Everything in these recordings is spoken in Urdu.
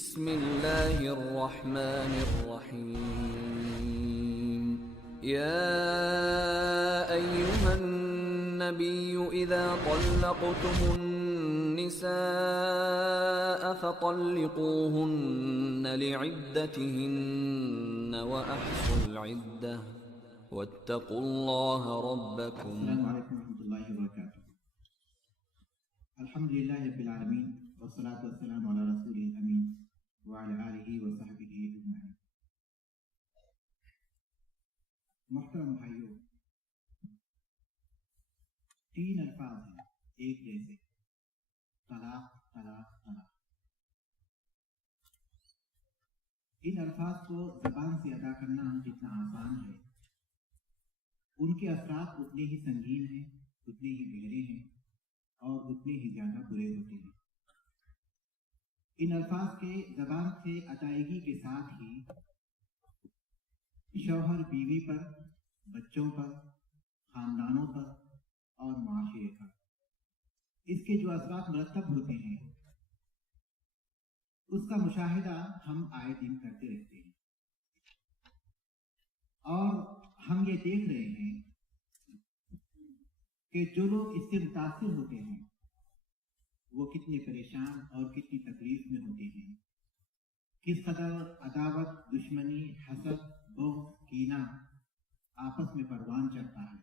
بسم اللہ الرحمن الرحیم یا ایہا النبی اذا طلقتم النساء فطلقوهن لعدتهن وأحصوا العدة واتقوا الله ربكم. السلام علیکم ورحمۃ اللہ وبرکاتہ. الحمدللہ رب العالمین والصلاة والسلام علی رسول الامین وعلی آلہ وصحبہ اجمعین. محترم بھائیوں، تین الفاظ ہیں ایک جیسے: طلاق طلاق طلاق. ان الفاظ کو زبان سے ادا کرنا جتنا آسان ہے، ان کے اثرات اتنے ہی سنگین ہیں، اتنے ہی گہرے ہیں اور اتنے ہی زیادہ برے ہوتے ہیں. ان الفاظ کے زبان سے ادائیگی کے ساتھ ہی شوہر بیوی پر، بچوں پر، خاندانوں پر اور معاشرے پر اس کے جو اثرات مرتب ہوتے ہیں اس کا مشاہدہ ہم آئے دن کرتے رہتے ہیں، اور ہم یہ دیکھ رہے ہیں کہ جو لوگ اس سے متاثر ہوتے ہیں وہ کتنے پریشان اور کتنی تکلیف میں ہوتے ہیں، کس قدر عداوت، دشمنی، حسد، بغض، کینہ آپس میں پروان چڑھتا ہے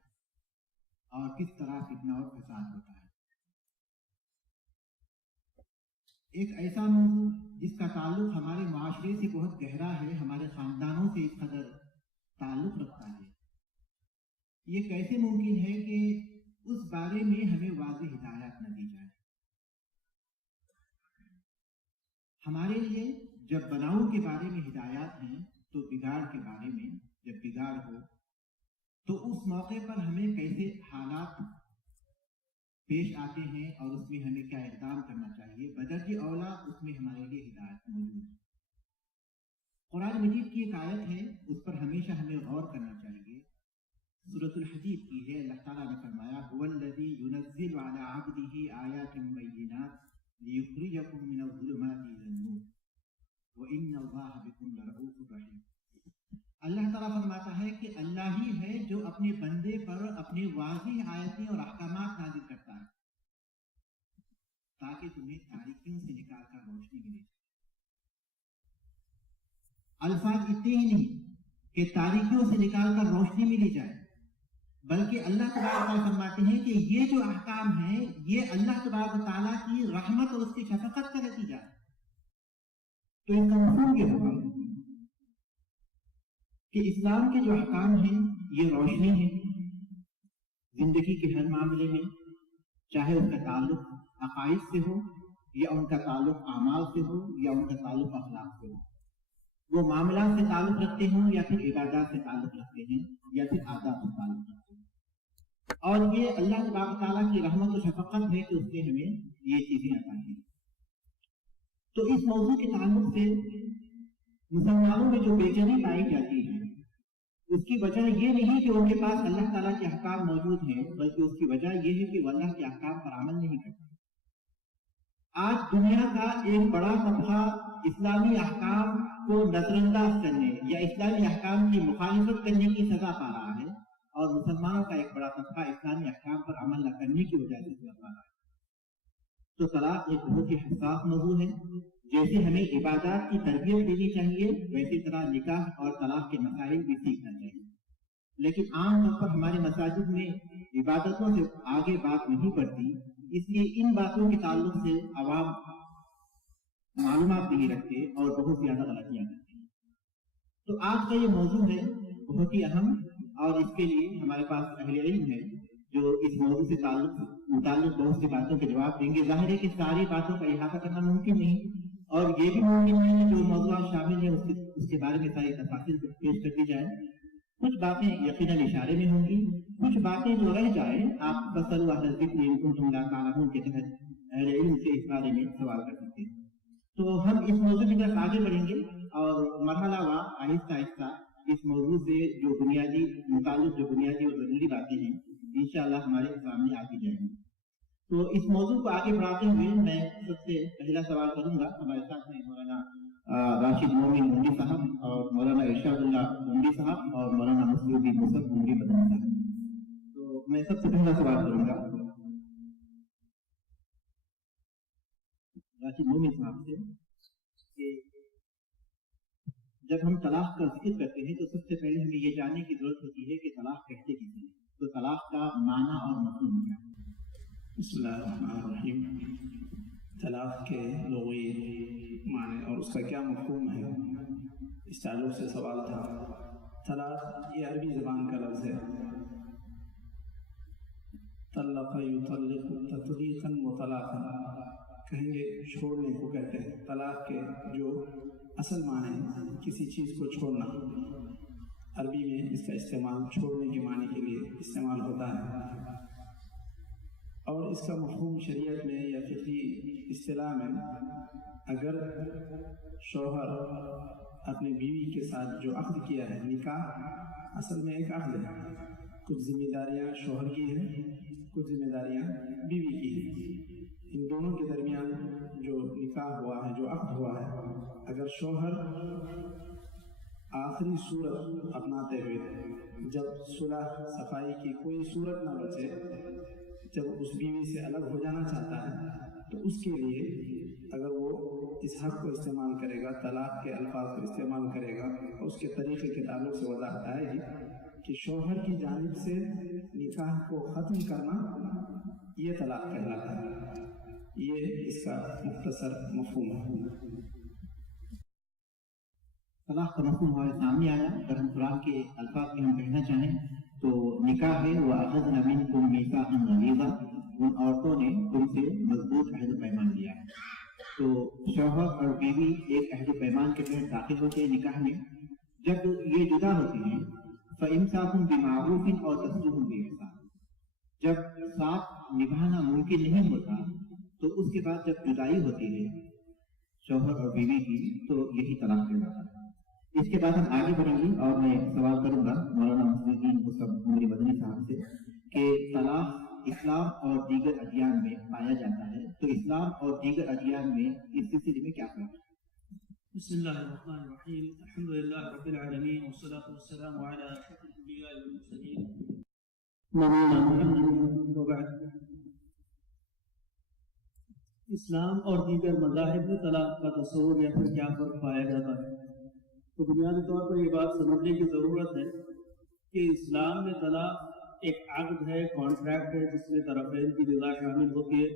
اور کس طرح فتنہ اور فساد ہوتا ہے. ایک ایسا موضوع جس کا تعلق ہمارے معاشرے سے بہت گہرا ہے، ہمارے خاندانوں سے اس قدر تعلق رکھتا ہے، یہ کیسے ممکن ہے کہ اس بارے میں ہمیں واضح ہدایات نہ دی جائے؟ ہمارے لیے جب بناؤ کے بارے میں ہدایات ہیں تو بگاڑ کے بارے میں جب بگاڑ ہو تو اس موقع پر ہمیں کیسے حالات پیش آتے ہیں اور اس میں ہمیں کیا اقدام کرنا چاہیے، بدرجہ اولا اس میں ہمارے لیے ہدایت موجود ہے. قرآن مجید کی ایک آیت ہے، اس پر ہمیشہ ہمیں غور کرنا چاہیے. سورۃ الحدید کی ہے. اللہ تعالیٰ نے فرمایا: هو الذی ينزل على عبده آیات بینات لیخرجکم من الظلمات الی النور وان اللہ بکم لرؤوف رحیم. اللہ تعالیٰ فرماتا ہے کہ اللہ ہی ہے جو اپنے بندے پر اپنے واضح آیتیں اور احکامات نازل کرتا ہے تاکہ تمہیں تاریکیوں سے نکال کر روشنی ملے. الفاظ اتنے ہی نہیں کہ تاریکیوں سے نکال کر روشنی ملی جائے، بلکہ اللہ تبارک تعالیٰ فرماتے ہیں کہ یہ جو احکام ہیں یہ اللہ تبارک تعالیٰ کی رحمت اور اس کی شفقت کا نتیجہ ہے. تو ان کا مفہوم یہ ہوگا کہ اسلام کے جو احکام ہیں یہ روشنی ہے زندگی کے ہر معاملے میں، چاہے ان کا تعلق عقائد سے ہو یا ان کا تعلق اعمال سے ہو یا ان کا تعلق اخلاق سے ہو، وہ معاملات سے تعلق رکھتے ہوں یا پھر عبادات سے تعلق رکھتے ہیں یا پھر آداب سے تعلق رکھتے ہیں. اور یہ اللہ تبارک تعالیٰ کی رحمت و شفقت ہے کہ اس نے ہمیں یہ چیزیں عطا کی. تو اس موضوع کے تعلق سے مسلمانوں میں جو بے چینی پائی جاتی ہے اس کی وجہ یہ نہیں کہ ان کے پاس اللہ تعالیٰ کے احکام موجود ہیں، بلکہ اس کی وجہ یہ ہے کہ وہ اللہ کے احکام پر عمل نہیں کرتے. آج دنیا کا ایک بڑا طبقہ اسلامی احکام کو نظر انداز کرنے یا اسلامی احکام کی مخالفت کرنے کی سزا پا رہا ہے، اور مسلمانوں کا ایک بڑا طبقہ اسلامی احکام پر عمل نہ کرنے کی وجہ سے سزا پا رہا ہے. تو طلاق ایک بہت ہی حساس موضوع ہے. جیسے ہمیں عبادات کی تربیت دینی چاہیے ویسی طرح نکاح اور طلاق کے مسائل بھی سیکھنا چاہیے. لیکن عام طور پر ہمارے مساجد میں عبادتوں سے آگے بات نہیں بڑھتی، اس لیے ان باتوں کے تعلق سے عوام معلومات نہیں رکھتے اور بہت زیادہ غلطیاں کرتے ہیں. تو آج کا یہ موضوع ہے بہت ہی اہم، اور اس کے لیے ہمارے پاس اہل علم ہے جو اس موضوع سے متعلق بہت سی باتوں کے جواب دیں گے. ظاہر ہے کہ ساری باتوں کا احاطہ کرنا ممکن نہیں، اور یہ بھی ممکن نہیں کہ جو موضوعات شامل ہیں اس کے بارے میں ساری تفاصیل پیش کر دی جائے. کچھ باتیں یقیناً اشارے میں ہوں گی، کچھ باتیں جو رہ جائیں آپ فصل اہل الذکر ان کنتم لا تعلمون کے تحت اہل علم سے اس بارے میں سوال کر سکتے ہیں. تو ہم اس موضوع کی طرف آگے بڑھیں گے اور مرحلہ وار آہستہ آہستہ اس موضوع سے جو بنیادی اور ضروری باتیں ہیں انشاءاللہ ہمارے سامنے آتی جائیں گی. تو اس موضوع کو آگے بڑھاتے ہوئے میں سب سے پہلا سوال کروں گا. ہمارے ساتھ ہیں مولانا راشد مومن منڈی صاحب اور مولانا ارشاد اللہ منڈی صاحب اور مولانا مسعود مصعب منڈی مدنی صاحب. تو میں سب سے پہلا سوال کروں گا راشد مومن صاحب سے کہ جب ہم طلاق کا ذکر کرتے ہیں تو سب سے پہلے ہمیں یہ جاننے کی ضرورت ہوتی ہے کہ طلاق کہتے کسے ہیں. تو طلاق کا معنی اور مفہوم کیا ہے؟ بسم اللہ الرحمن الرحیم. طلاق کے لغوی معنی اور اس کا کیا مفہوم ہے، اس تعلق سے سوال تھا. طلاق یہ عربی زبان کا لفظ ہے. طلق یطلق تطلیقا وطلاقا، کہیں گے چھوڑنے کو کہتے ہیں. طلاق کے جو اصل معنی ہے کسی چیز کو چھوڑنا، عربی میں اس کا استعمال چھوڑنے کے معنی کے لیے استعمال ہوتا ہے. اور اس کا مفہوم شریعت میں یا فقہی اصطلاح میں، اگر شوہر اپنے بیوی کے ساتھ جو عقد کیا ہے، نکاح اصل میں ایک عقد ہے. کچھ ذمہ داریاں شوہر کی ہیں، کچھ ذمہ داریاں بیوی کی ہیں. ان دونوں کے درمیان جو نکاح ہوا ہے، جو عقد ہوا ہے، اگر شوہر آخری صورت اپناتے ہوئے جب صلح صفائی کی کوئی صورت نہ بچے، جب اس بیوی سے الگ ہو جانا چاہتا ہے، تو اس کے لیے اگر وہ اس حق کو استعمال کرے گا، طلاق کے الفاظ کو استعمال کرے گا، اس کے طریقے کے تعلق سے وضاحت آئے گی کہ شوہر کی جانب سے نکاح کو ختم کرنا یہ طلاق کہلاتا ہے. یہ اس کا مختصر مفہوم ہے. طلاق کا مفہوم ہمارے سامنے آیا. اگر ہم قرآن کے الفاظ میں ہم کہنا چاہیں تو نکاح ہے وَأَخَذْنَ مِنْكُمْ مِيثَاقًا غَلِيظًا، ان عورتوں نے تم سے مضبوط عہد و پیمان لیا ہے. تو شوہر اور بیوی ایک عہد و پیمان کے تحت داخل ہوتے ہیں نکاح میں. جب یہ جدا ہوتے ہیں فَإِمْسَاكٌ بِمَعْرُوفٍ أَوْ تَسْرِيحٌ بِإِحْسَانٍ، جب ساتھ نبھانا ممکن نہیں ہوتا تو اس کے بعد جب جدائی ہوتی ہے شوہر اور بیوی کی تو یہی طلاق کہلاتا ہے. اس کے بعد ہم آگے بڑھیں گے اور میں سوال کروں گا مولانا مسعود مصعب منڈی مدنی صاحب سے کہ طلاق اسلام اور دیگر ادیان میں پایا جاتا ہے، تو اسلام اور دیگر ادیان میں اس سلسلے میں کیا فرق ہے؟ بسم اللہ الرحمن الرحیم. الحمد للہ رب العالمین والصلاة والسلام علی اشرف الانبیاء والمرسلین نبینا محمد وبعد. اسلام اور دیگر مذاہب میں طلاق کا تصور یا پھر کیا فرق پایا جاتا ہے؟ تو بنیادی طور پر یہ بات سمجھنے کی ضرورت ہے کہ اسلام میں طلاق ایک عقد ہے، کانٹریکٹ ہے، جس میں طرفین کی رضا شامل ہوتی ہے.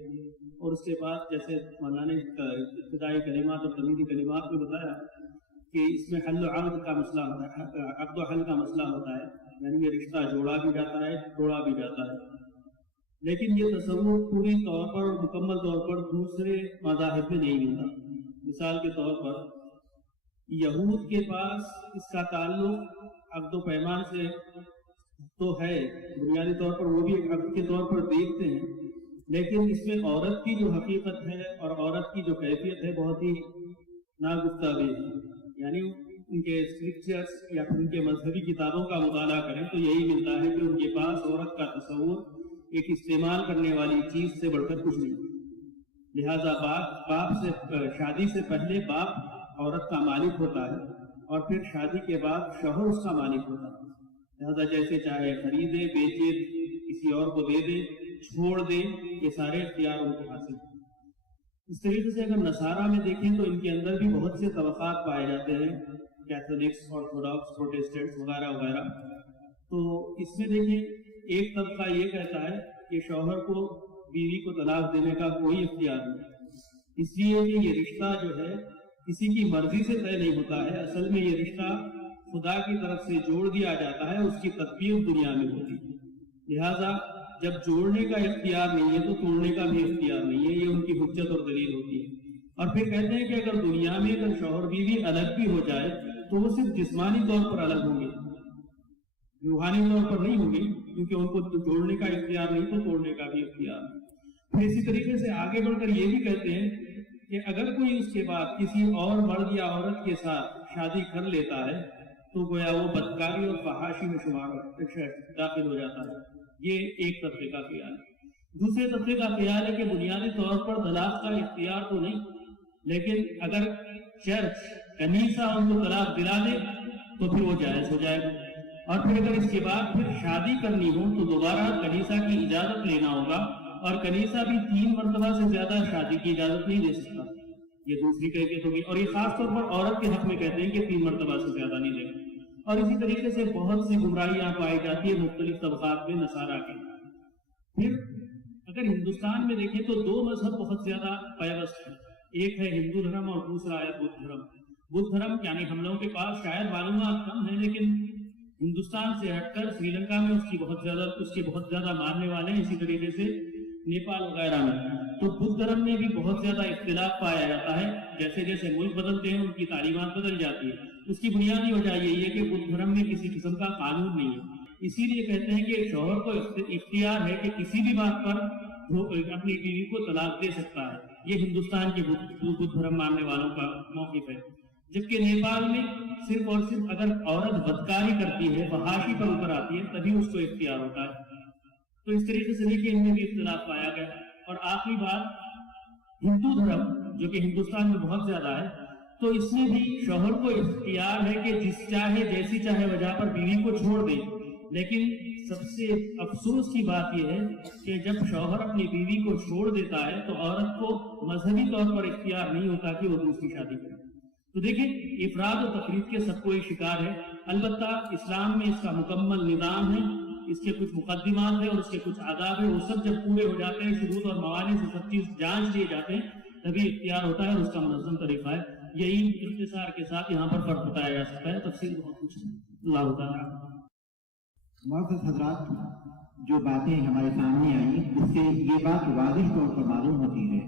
اور اس کے بعد جیسے مولانا نے ابتدائی کلمات اور تمہیدی کلمات میں بتایا کہ اس میں حل و عقد کا مسئلہ ہوتا ہے، عقد و حل کا مسئلہ ہوتا ہے، یعنی یہ رشتہ جوڑا بھی جاتا ہے، توڑا بھی جاتا ہے. لیکن یہ تصور پوری طور پر اور مکمل طور پر دوسرے مذاہب میں نہیں ملتا. مثال کے طور پر یہود کے پاس اس کا تعلق عقد و پیمان سے تو ہے، بنیادی طور پر وہ بھی ایک عقد کے طور پر دیکھتے ہیں، لیکن اس میں عورت کی جو حقیقت ہے اور عورت کی جو کیفیت ہے بہت ہی ناگفتہ ہے. یعنی ان کے اسکرپچرز یا پھر ان کے مذہبی کتابوں کا مطالعہ کریں تو یہی ملتا ہے کہ ان کے پاس عورت کا تصور ایک استعمال کرنے والی چیز سے بڑھ کر کچھ نہیں. لہذا باپ سے شادی سے پہلے باپ عورت کا مالک ہوتا ہے اور پھر شادی کے بعد شوہر اس کا مالک ہوتا ہے. لہذا جیسے چاہے خریدے، بیچے، کسی اور کو دے دے، چھوڑ دے، یہ سارے اختیار ان کو حاصل ہیں. اس طریقے سے اگر نصارہ میں دیکھیں تو ان کے اندر بھی بہت سے طبقات پائے جاتے ہیں، کیتھولکس، آرتھوڈاکس، پروٹیسٹنٹس وغیرہ وغیرہ. تو اس میں دیکھیں ایک طبقہ یہ کہتا ہے کہ شوہر کو بیوی کو طلاق دینے کا کوئی اختیار نہیں، اس لیے کہ یہ رشتہ جو ہے کسی کی مرضی سے طے نہیں ہوتا ہے. اصل میں یہ رشتہ خدا کی طرف سے جوڑ دیا جاتا ہے، اس کی تطبیق دنیا میں ہوتی ہے. لہذا جب جوڑنے کا اختیار نہیں ہے تو توڑنے کا بھی اختیار نہیں ہے. یہ ان کی حجت اور دلیل ہوتی ہے. اور پھر کہتے ہیں کہ اگر دنیا میں اگر شوہر بیوی الگ بھی ہو جائے تو وہ صرف جسمانی طور پر الگ ہوں گے، روحانی طور پر نہیں ہوں گے، کیونکہ ان کو جوڑنے کا اختیار نہیں تو توڑنے کا بھی اختیار نہیں. پھر اسی طریقے سے آگے بڑھ کر یہ بھی کہتے ہیں کہ اگر کوئی اس کے بعد کسی اور مرد یا عورت کے ساتھ شادی کر لیتا ہے تو گویا وہ بدکاری اور فحاشی میں داخل ہو جاتا ہے. یہ ایک طبقے کا خیال ہے. دوسرے طبقے کا خیال ہے کہ بنیادی طور پر طلاق کا اختیار تو نہیں، لیکن اگر چرچ کنیسہ ان کو طلاق دلا دے تو پھر وہ جائز ہو جائے گا، اور پھر اگر اس کے بعد پھر شادی کرنی ہو تو دوبارہ کنیسہ کی اجازت لینا ہوگا، اور کنیسہ بھی 3 مرتبہ سے زیادہ شادی کی اجازت نہیں دے سکتا، یہ دوسری کیفیت ہوگی، اور یہ خاص طور پر عورت کے حق میں کہتے ہیں کہ 3 مرتبہ سے زیادہ نہیں دے گا۔ اور اسی طریقے سے بہت سی گمراہیاں پائی جاتی ہے مختلف طبقات میں نصارہ کی۔ پھر اگر ہندوستان میں دیکھیں تو 2 مذہب بہت زیادہ پیوست ہیں، ایک ہے ہندو دھرم اور دوسرا ہے بدھ دھرم۔ بدھ دھرم یعنی ہم لوگوں کے پاس شاید معلومات کم ہیں، لیکن ہندوستان سے ہٹ کر سری لنکا میں اس کے بہت زیادہ ماننے والے ہیں، اسی طریقے سے نیپال وغیرہ میں۔ تو بدھ دھرم میں بھی بہت زیادہ اختلاف پایا جاتا ہے، جیسے جیسے ملک بدلتے ہیں ان کی تعلیمات بدل جاتی ہے۔ اس کی بنیادی وجہ یہی ہے کہ بدھ دھرم میں کسی قسم کا قانون نہیں ہے، اسی لیے کہتے ہیں کہ شوہر کو اختیار ہے کہ کسی بھی بات پر اپنی بیوی کو طلاق دے سکتا ہے۔ یہ ہندوستان کے بدھ دھرم ماننے والوں کا موقف ہے، جبکہ نیپال میں صرف اور صرف اگر عورت بدکاری کرتی ہے، فحاشی پر اوپر آتی ہے، تبھی اس کو اختیار ہوتا ہے۔ تو اس طریقے سے دیکھیے ان میں بھی اختلاف پایا گیا۔ اور آخری بات، ہندو دھرم جو کہ ہندوستان میں بہت زیادہ ہے، تو اس میں بھی شوہر کو اختیار ہے کہ جیسی چاہے وجہ پر بیوی کو چھوڑ دے، لیکن سب سے افسوس کی بات یہ ہے کہ جب شوہر اپنی بیوی کو چھوڑ دیتا ہے تو عورت کو مذہبی طور پر اختیار نہیں ہوتا کہ وہ دوسری شادی کرے۔ تو دیکھیں افراد و تفرید کے سب کو شکار ہے۔ البتہ اسلام میں اس کا مکمل نظام ہے، اس کے کچھ مقدمات ہیں اور اس کے کچھ آداب ہیں، وہ سب جب پورے ہو جاتے ہیں، شروط اور موانع سے سب چیز جانچ لیے جاتے ہیں، تبھی اختیار ہوتا ہے اور اس کا منظم طریقہ ہے۔ یہی اختصار کے ساتھ یہاں پر فرق بتایا جا سکتا ہے، تفصیل بہت کچھ ہے۔ اللہ تعالیٰ معزز حضرات، جو باتیں ہمارے سامنے آئیں اس سے یہ بات واضح طور پر معلوم ہوتی ہے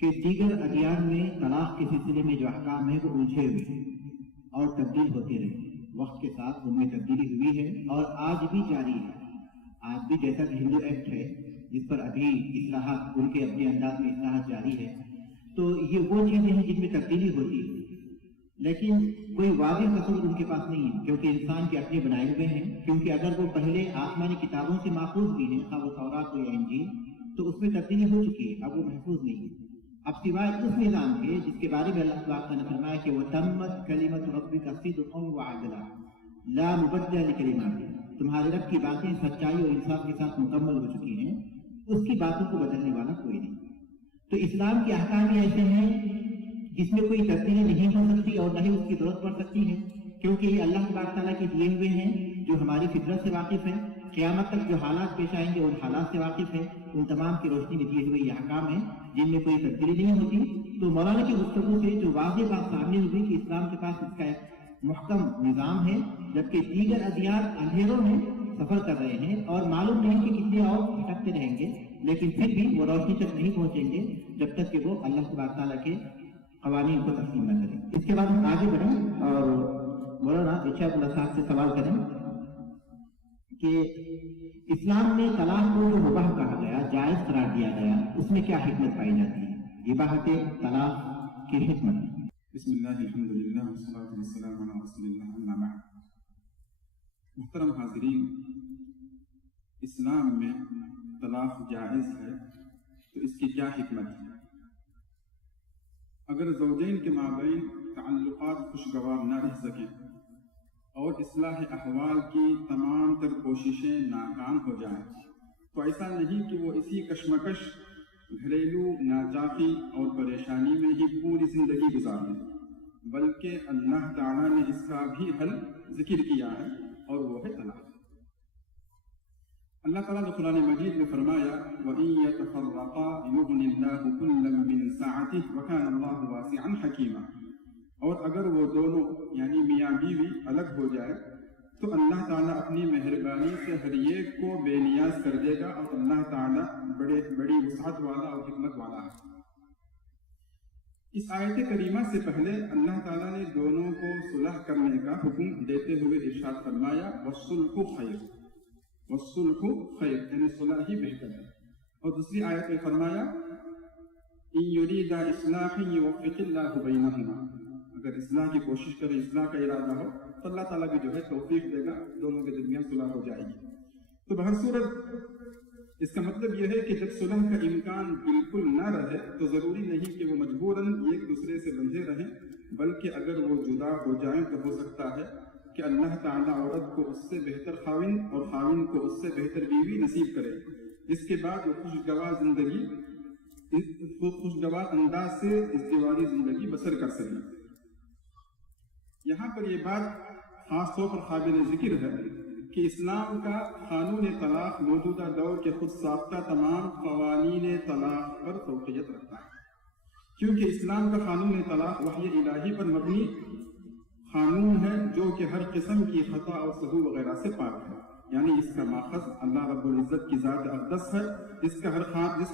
کہ دیگر ادیان میں طلاق کے سلسلے میں جو احکام ہیں وہ الجھے ہوئے ہیں اور تبدیل ہوتے رہے، وقت کے ساتھ ان میں تبدیلی ہوئی ہے اور آج بھی جاری ہے۔ آج بھی جیسا کہ ہندو ایکٹ ہے جس پر ابھی اصلاحات ان کے اپنے انداز میں اصلاحات جاری ہے، تو یہ وہ چیزیں ہیں جن میں تبدیلی ہوتی ہے، لیکن کوئی واضح قصور ان کے پاس نہیں ہے، کیونکہ انسان کے اپنے بنائے ہوئے ہیں۔ کیونکہ اگر وہ پہلے آسمانی کتابوں سے ماخوذ بھی ہیں، خواہ وہ تورات ہو یا انجیل، تو اس میں تبدیلی ہو چکی ہے، اب وہ محفوظ نہیں ہے۔ اب سوائے اس نظام کے جس کے بارے میں اللہ تعالیٰ نے فرمایا کہ وَتَمَّتْ كَلِمَةُ رَبِّكَ صِدْقًا وَعَدْلًا لَا مُبَدِّلَ لِكَلِمَاتِهِ، تمہارے رب کی باتیں سچائی اور انصاف کے ساتھ مکمل ہو چکی ہیں، اس کی باتوں کو بدلنے والا کوئی نہیں۔ تو اسلام کے احکام ایسے ہیں جس میں کوئی تبدیلی نہیں ہو سکتی اور نہ ہی اس کی ضرورت پڑ سکتی ہے، کیونکہ یہ اللہ تعالیٰ کے دیے ہوئے ہیں جو ہماری فطرت سے واقف ہیں، قیامت تک جو حالات پیش آئیں گے ان حالات سے واقف ہے، ان تمام کی روشنی میں دیے ہوئے یہ احکام ہیں جن میں کوئی تبدیلی نہیں ہوتی۔ تو مولانا کی گفتگو سے جو واضح بات سامنے ہوئی کہ اسلام کے پاس اس کا ایک محکم نظام ہے، جبکہ دیگر ادیان اندھیروں میں سفر کر رہے ہیں اور معلوم نہیں کہ کتنے اور بھٹکتے رہیں گے، لیکن پھر بھی وہ روشنی تک نہیں پہنچیں گے جب تک کہ وہ اللہ تعالیٰ کے قوانین کو تسلیم نہ کریں۔ اس کے بعد ہم آگے بڑھیں اور مولانا ارشاد اللہ صاحب سے سوال کریں کہ اسلام میں طلاق کو جو مباح کہا گیا، جائز قرار دیا گیا، اس میں کیا حکمت پائی جاتی ہے؟ اباحت طلاق کی حکمت۔ بسم اللہ الحمدللہ والصلاۃ والسلام علی رسول اللہ، اما بعد۔ محترم حاضرین، اسلام میں طلاق جائز ہے تو اس کی کیا حکمت ہے؟ اگر زوجین کے مابین تعلقات خوشگوار نہ رہ سکیں اور اصلاح احوال کی تمام تر کوششیں ناکام ہو جائیں تو ایسا نہیں کہ وہ اسی کشمکش، گھریلو ناچاقی اور پریشانی میں ہی پوری زندگی گزار دیں، بلکہ اللہ تعالیٰ نے اس کا بھی حل ذکر کیا ہے اور وہ ہے طلاق۔ اللہ تعالیٰ نے قرآن مجید میں فرمایا وَإِن يَتَفَرَّقَا يُغْنِ اللَّهُ كُلًّا مِّن سَعَتِهِ وَكَانَ اللَّهُ وَاسِعًا حَكِيمًا، اور اگر وہ دونوں یعنی میاں بیوی الگ ہو جائے تو اللہ تعالیٰ اپنی مہربانی سے ہر ایک کو بے نیاز کر دے گا، اور اللہ تعالیٰ بڑی وسعت والا اور حکمت والا ہے۔ اس آیت کریمہ سے پہلے اللہ تعالیٰ نے دونوں کو صلح کرنے کا حکم دیتے ہوئے ارشاد فرمایا وَالصُّلْحُ خَيْرٌ، وَالصُّلْحُ خَيْرٌ یعنی صلح ہی بہتر ہے۔ اور دوسری آیت میں فرمایا إِن يُرِيدَا إِصْلَاحًا يُوَفِّقِ اللَّهُ بَيْنَهُمَا، اگر اصلاح کی کوشش کرے، اصلاح کا ارادہ ہو تو اللہ تعالیٰ بھی جو ہے توفیق دے گا، دونوں کے درمیان صلح ہو جائے گی۔ تو بہر صورت اس کا مطلب یہ ہے کہ جب صلح کا امکان بالکل نہ رہے تو ضروری نہیں کہ وہ مجبوراً ایک دوسرے سے بندھے رہیں، بلکہ اگر وہ جدا ہو جائیں تو ہو سکتا ہے کہ اللہ تعالیٰ عورت کو اس سے بہتر خاوند اور خاوند کو اس سے بہتر بیوی نصیب کرے، جس کے بعد وہ خوشگوار انداز سے ازدواجی زندگی بسر کر سکیں۔ یہاں پر یہ بات خاص طور پر قابل ذکر ہے کہ اسلام کا قانون طلاق موجودہ دور کے خود ساختہ تمام قوانین طلاق پر فوقیت رکھتا ہے، کیونکہ اسلام کا قانون طلاق وحی الہی پر مبنی قانون ہے جو کہ ہر قسم کی خطا اور سہو وغیرہ سے پاک ہے، یعنی اس کا ماخذ اللہ رب العزت کی ذات اقدس ہے، جس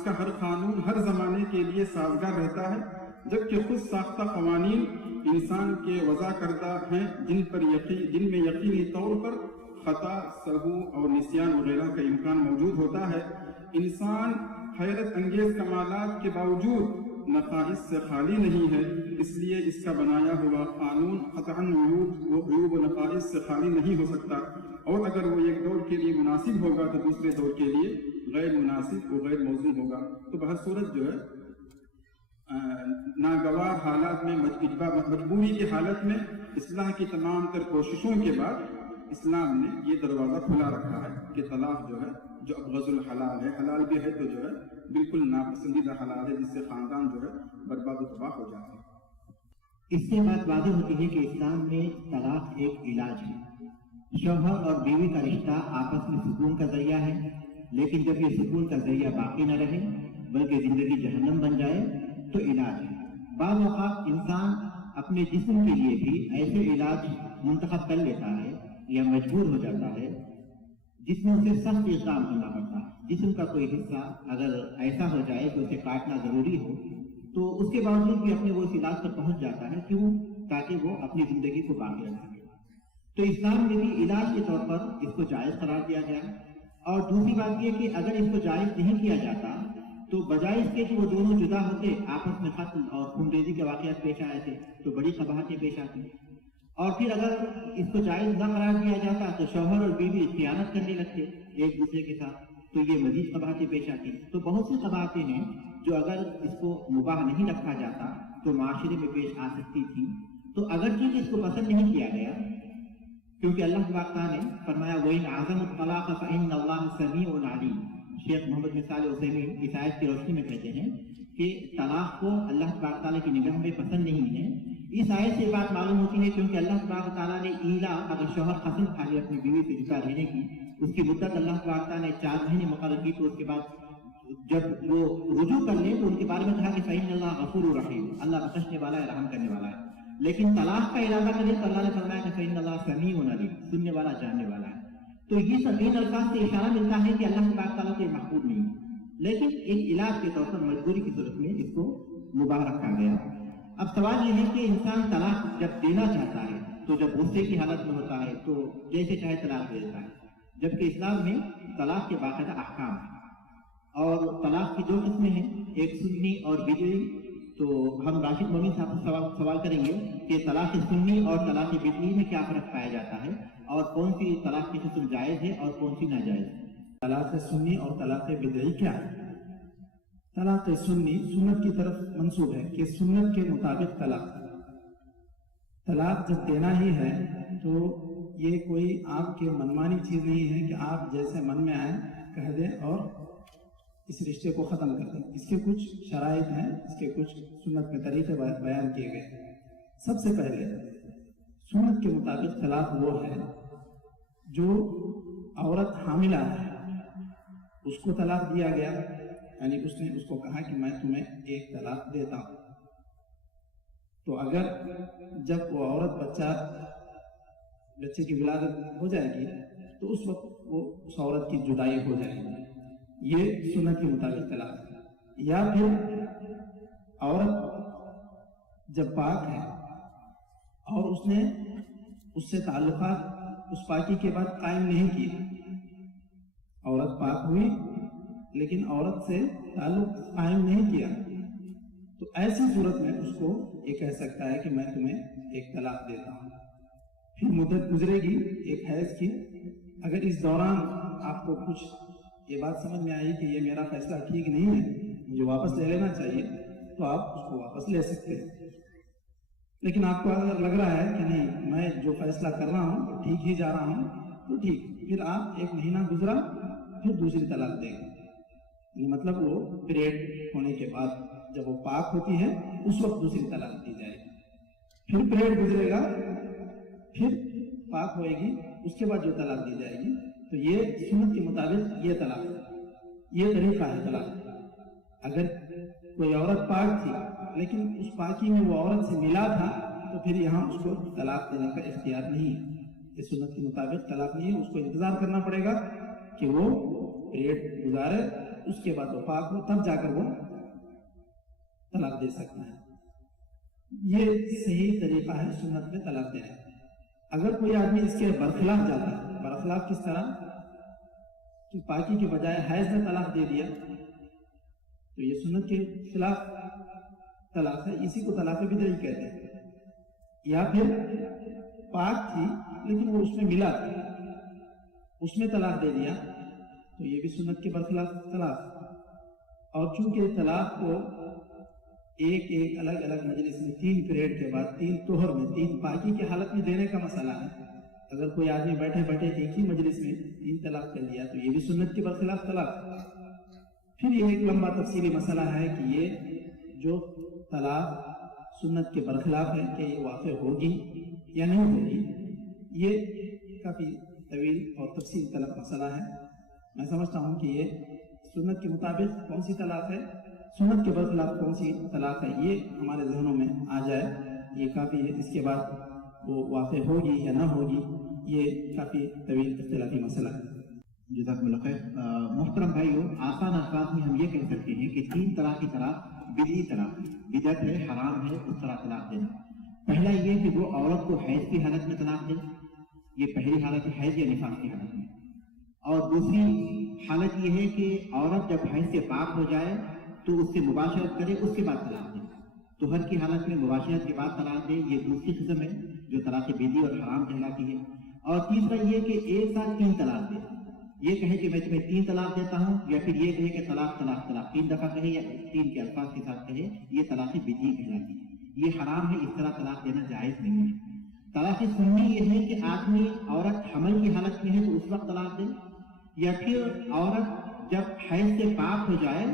کا ہر قانون ہر زمانے کے لیے سازگار رہتا ہے، جبکہ خود ساختہ قوانین انسان کے وضع کردہ ہیں جن میں یقینی طور پر خطا، سہو اور نسیان وغیرہ کا امکان موجود ہوتا ہے۔ انسان حیرت انگیز کمالات کے باوجود نقائص سے خالی نہیں ہے، اس لیے اس کا بنایا ہوا قانون قطعاً عیوب و نقائص سے خالی نہیں ہو سکتا، اور اگر وہ ایک دور کے لیے مناسب ہوگا تو دوسرے دور کے لیے غیر مناسب و غیر موزوں ہوگا۔ تو بہرصورت جو ہے ناگوار حالات میں مجبوری کی حالت میں اصلاح کی تمام تر کوششوں کے بعد اسلام نے یہ دروازہ کھلا رکھا ہے کہ طلاق جو ہے جو ابغض الحلال ہے، حلال بھی ہے تو جو ہے بالکل ناپسندیدہ حلال ہے، جس سے خاندان جو ہے برباد و تباہ ہو جاتے ہیں۔ اس سے بات واضح ہوتی ہے کہ اسلام میں طلاق ایک علاج ہے۔ شوہر اور بیوی کا رشتہ آپس میں سکون کا ذریعہ ہے، لیکن جب یہ سکون کا ذریعہ باقی نہ رہے بلکہ زندگی جہنم بن جائے تو علاج ہے۔ بعض اوقات انسان اپنے جسم کے لیے بھی ایسے علاج منتخب کر لیتا ہے یا مجبور ہو جاتا ہے جس میں اسے سخت اقدام کرنا پڑتا ہے۔ جسم کا کوئی حصہ اگر ایسا ہو جائے کہ اسے کاٹنا ضروری ہو تو اس کے باوجود بھی اپنے وہ اس علاج پر پہنچ جاتا ہے، کیوں؟ تاکہ وہ اپنی زندگی کو باقی رکھ سکے۔ تو اسلام میں بھی علاج کے طور پر اس کو جائز قرار دیا گیا۔ اور دوسری بات یہ کہ اگر اس کو جائز نہیں کیا جاتا تو بجائے اس کے کہ وہ دونوں جدا ہوتے، آپس میں قتل اور خونریزی کے واقعات پیش آئے تھے تو بڑی قباحتیں پیش آتی۔ اور پھر اگر اس کو جائز نہ قرار دیا جاتا تو شوہر اور بیوی خیانت کرنے لگتے ایک دوسرے کے ساتھ، تو یہ مزید قباحتیں پیش آتی۔ تو بہت سی قباحتیں ہیں جو اگر اس کو مباح نہیں رکھا جاتا تو معاشرے میں پیش آ سکتی تھی۔ تو اگرچہ اس کو پسند نہیں کیا گیا، کیونکہ اللہ تعالیٰ نے فرمایا وَإِنْ عَزَمُوا الطَّلَاقَ فَإِنَّ اللَّهَ سَمِيعٌ عَلِيمٌ۔ شیخ محمد بن صالح العثیمین اس آیت کی روشنی میں کہتے ہیں کہ طلاق کو اللہ تعالیٰ کی نگاہ میں پسند نہیں ہے۔ اس آیت سے بات معلوم ہوتی ہے کیونکہ اللہ تعالیٰ نے ایلا، اگر شوہر قسم کھا لے اپنی بیوی سے جدا رہنے کی، اس کی مدت اللہ تعالیٰ نے 4 مہینے مقرر کی، تو اس کے بعد جب وہ رجوع کر لیں تو ان کے بارے میں کہا کہ فَإِنَّ اللَّهَ غَفُورٌ رَحِيمٌ، اللہ بخشنے والا ہے، رحم کرنے والا ہے۔ لیکن طلاق کا ارادہ کرے تو اللہ نے فرمایا کہ فَإِنَّ اللَّهَ سَمِيعٌ عَلِيمٌ، سننے والا جاننے والا ہے۔ تو یہ سب ان الفاظ سے اشارہ ملتا ہے کہ اللہ تعالیٰ سے محفوظ نہیں ہے، لیکن ایک علاج کے طور پر مجبوری کی صورت میں اس کو مباح رکھا گیا۔ اب سوال یہ ہے کہ انسان طلاق جب دینا چاہتا ہے تو جب غصے کی حالت میں ہوتا ہے تو جیسے چاہے طلاق دے دیتا ہے، جبکہ اسلام میں طلاق کے باقاعدہ احکام ہیں، اور طلاق کی 2 قسمیں ہیں، ایک سنی اور بدعی۔ تو ہم راشد مومن صاحب سے سوال کریں گے کہ طلاق سنی اور طلاق بدعی میں کیا فرق پایا جاتا ہے، اور کون سی طلاق کی قسم جائز ہے اور کون سی ناجائز ہے۔ طلاق سنی اور طلاق بدعی کیا ہے؟ طلاق سنی سنت کی طرف منسوب ہے کہ سنت کے مطابق طلاق جب دینا ہی ہے تو یہ کوئی آپ کے منمانی چیز نہیں ہے کہ آپ جیسے من میں آئے کہہ دیں اور اس رشتے کو ختم کر دیں۔ اس کے کچھ شرائط ہیں، اس کے کچھ سنت میں طریقے بیان کیے گئے۔ سب سے پہلے سنت کے مطابق طلاق وہ ہے جو عورت حاملہ ہے، اس کو طلاق دیا گیا، یعنی اس نے اس کو کہا کہ میں تمہیں ایک طلاق دیتا ہوں۔ تو اگر جب وہ عورت بچے کی ولادت ہو جائے گی تو اس وقت وہ اس عورت کی جدائی ہو جائے گی، یہ سنت کے مطابق طلاق ہے۔ یا پھر عورت جب پاک ہے اور اس نے اس سے تعلقات اس پاکی کے بعد قائم نہیں کیے، عورت پاک ہوئی لیکن عورت سے تعلق قائم نہیں کیا، تو ایسی صورت میں اس کو یہ کہہ سکتا ہے کہ میں تمہیں ایک طلاق دیتا ہوں۔ پھر مدت گزرے گی ایک حیض کی، اگر اس دوران آپ کو کچھ یہ بات سمجھ میں آئی کہ یہ میرا فیصلہ ٹھیک نہیں ہے, مجھے واپس لے لینا چاہیے, تو آپ اس کو واپس لے سکتے ہیں. لیکن آپ کو اگر لگ رہا ہے کہ نہیں میں جو فیصلہ کر رہا ہوں وہ ٹھیک ہی جا رہا ہوں, تو ٹھیک, پھر آپ 1 مہینہ گزرا پھر دوسری طلاق دیں گے. مطلب وہ پیریڈ ہونے کے بعد جب وہ پاک ہوتی ہے اس وقت دوسری طلاق دی جائے گی. پھر پیریڈ گزرے گا, پھر پاک ہوئے گی, اس کے بعد جو طلاق دی جائے گی. تو یہ سنت کے مطابق یہ طلاق ہے, یہ طریقہ ہے طلاق. اگر کوئی عورت پاک تھی لیکن اس پاکی میں وہ عورت سے ملا تھا تو پھر یہاں اس کو طلاق دینے کا اختیار نہیں ہے. یہ سنت کے مطابق طلاق نہیں ہے, اس کو انتظار کرنا پڑے گا کہ وہ پیریڈ گزارے, اس کے بعد وہ پاک ہو, تب جا کر وہ طلاق دے سکتا ہے. یہ صحیح طریقہ ہے سنت میں طلاق دینے. اگر کوئی آدمی اس کے برخلاف جاتا ہے, برخلاف کس طرح کہ پاکی کے بجائے حیض میں طلاق دے دیا, تو یہ سنت کے خلاف طلاق ہے, اسی کو طلاق بدعی کہتے ہیں. یا پھر پاک تھی لیکن وہ اس میں ملا تھا, اس میں طلاق دے دیا, تو یہ بھی سنت کے برخلاف طلاق. اور چونکہ طلاق کو ایک الگ الگ مجلس میں 3 پیریڈ کے بعد 3 طہر میں 3 پاکی کی حالت میں دینے کا مسئلہ ہے. اگر کوئی آدمی بیٹھے بیٹھے ایک ہی مجلس میں 3 طلاق کر دیا تو یہ بھی سنت کے برخلاف طلاق. پھر یہ ایک لمبا تفصیلی مسئلہ ہے کہ یہ جو طلاق سنت کے برخلاف ہے کہ یہ واقع ہوگی یا نہیں ہوگی. یہ کافی طویل اور تفصیل طلب مسئلہ ہے. میں سمجھتا ہوں کہ یہ سنت کے مطابق کون سی طلاق ہے, سنت کے برخلاف کون سی طلاق ہے, یہ ہمارے ذہنوں میں آ جائے یہ کافی ہے. اس کے بعد وہ واقع ہوگی یا نہ ہوگی یہ کافی طویل اختلافی مسئلہ ہے. جزاکم اللہ خیر. محترم بھائیو, آسان الفاظ میں ہم یہ کہہ سکتے ہیں کہ 3 طرح کی طلاق بدعی طلاق, بدعت ہے, حرام ہے اس طرح طلاق دینا. پہلا یہ کہ وہ عورت کو حیض کی حالت میں طلاق دے, یہ پہلی حالت ہے حیض یا نفاس کی حالت میں. اور دوسری حالت یہ ہے کہ عورت جب حیض سے پاک ہو جائے تو اس سے مباشرت کرے, اس کے بعد طلاق دے. طہر کی حالت میں مباشرت کے بعد طلاق دے, یہ دوسری قسم ہے جو طلاق بدعی اور حرام کہلاتی ہے. اور تیسرا یہ کہ ایک ساتھ 3 طلاق دے, یہ کہے کہ میں تمہیں 3 طلاق دیتا ہوں, یا پھر یہ کہے کہ طلاق طلاق طلاق 3 دفعہ کہے یا 3 کے الفاظ کے ساتھ کہے, یہ طلاق بدعی کہلاتی ہے. یہ حرام ہے, اس طرح طلاق دینا جائز نہیں ہے. طلاق سنی یہ ہے کہ آدمی عورت حمل کی حالت میں ہے تو اس وقت طلاق دے, یا پھر عورت جب حیض سے پاک ہو جائے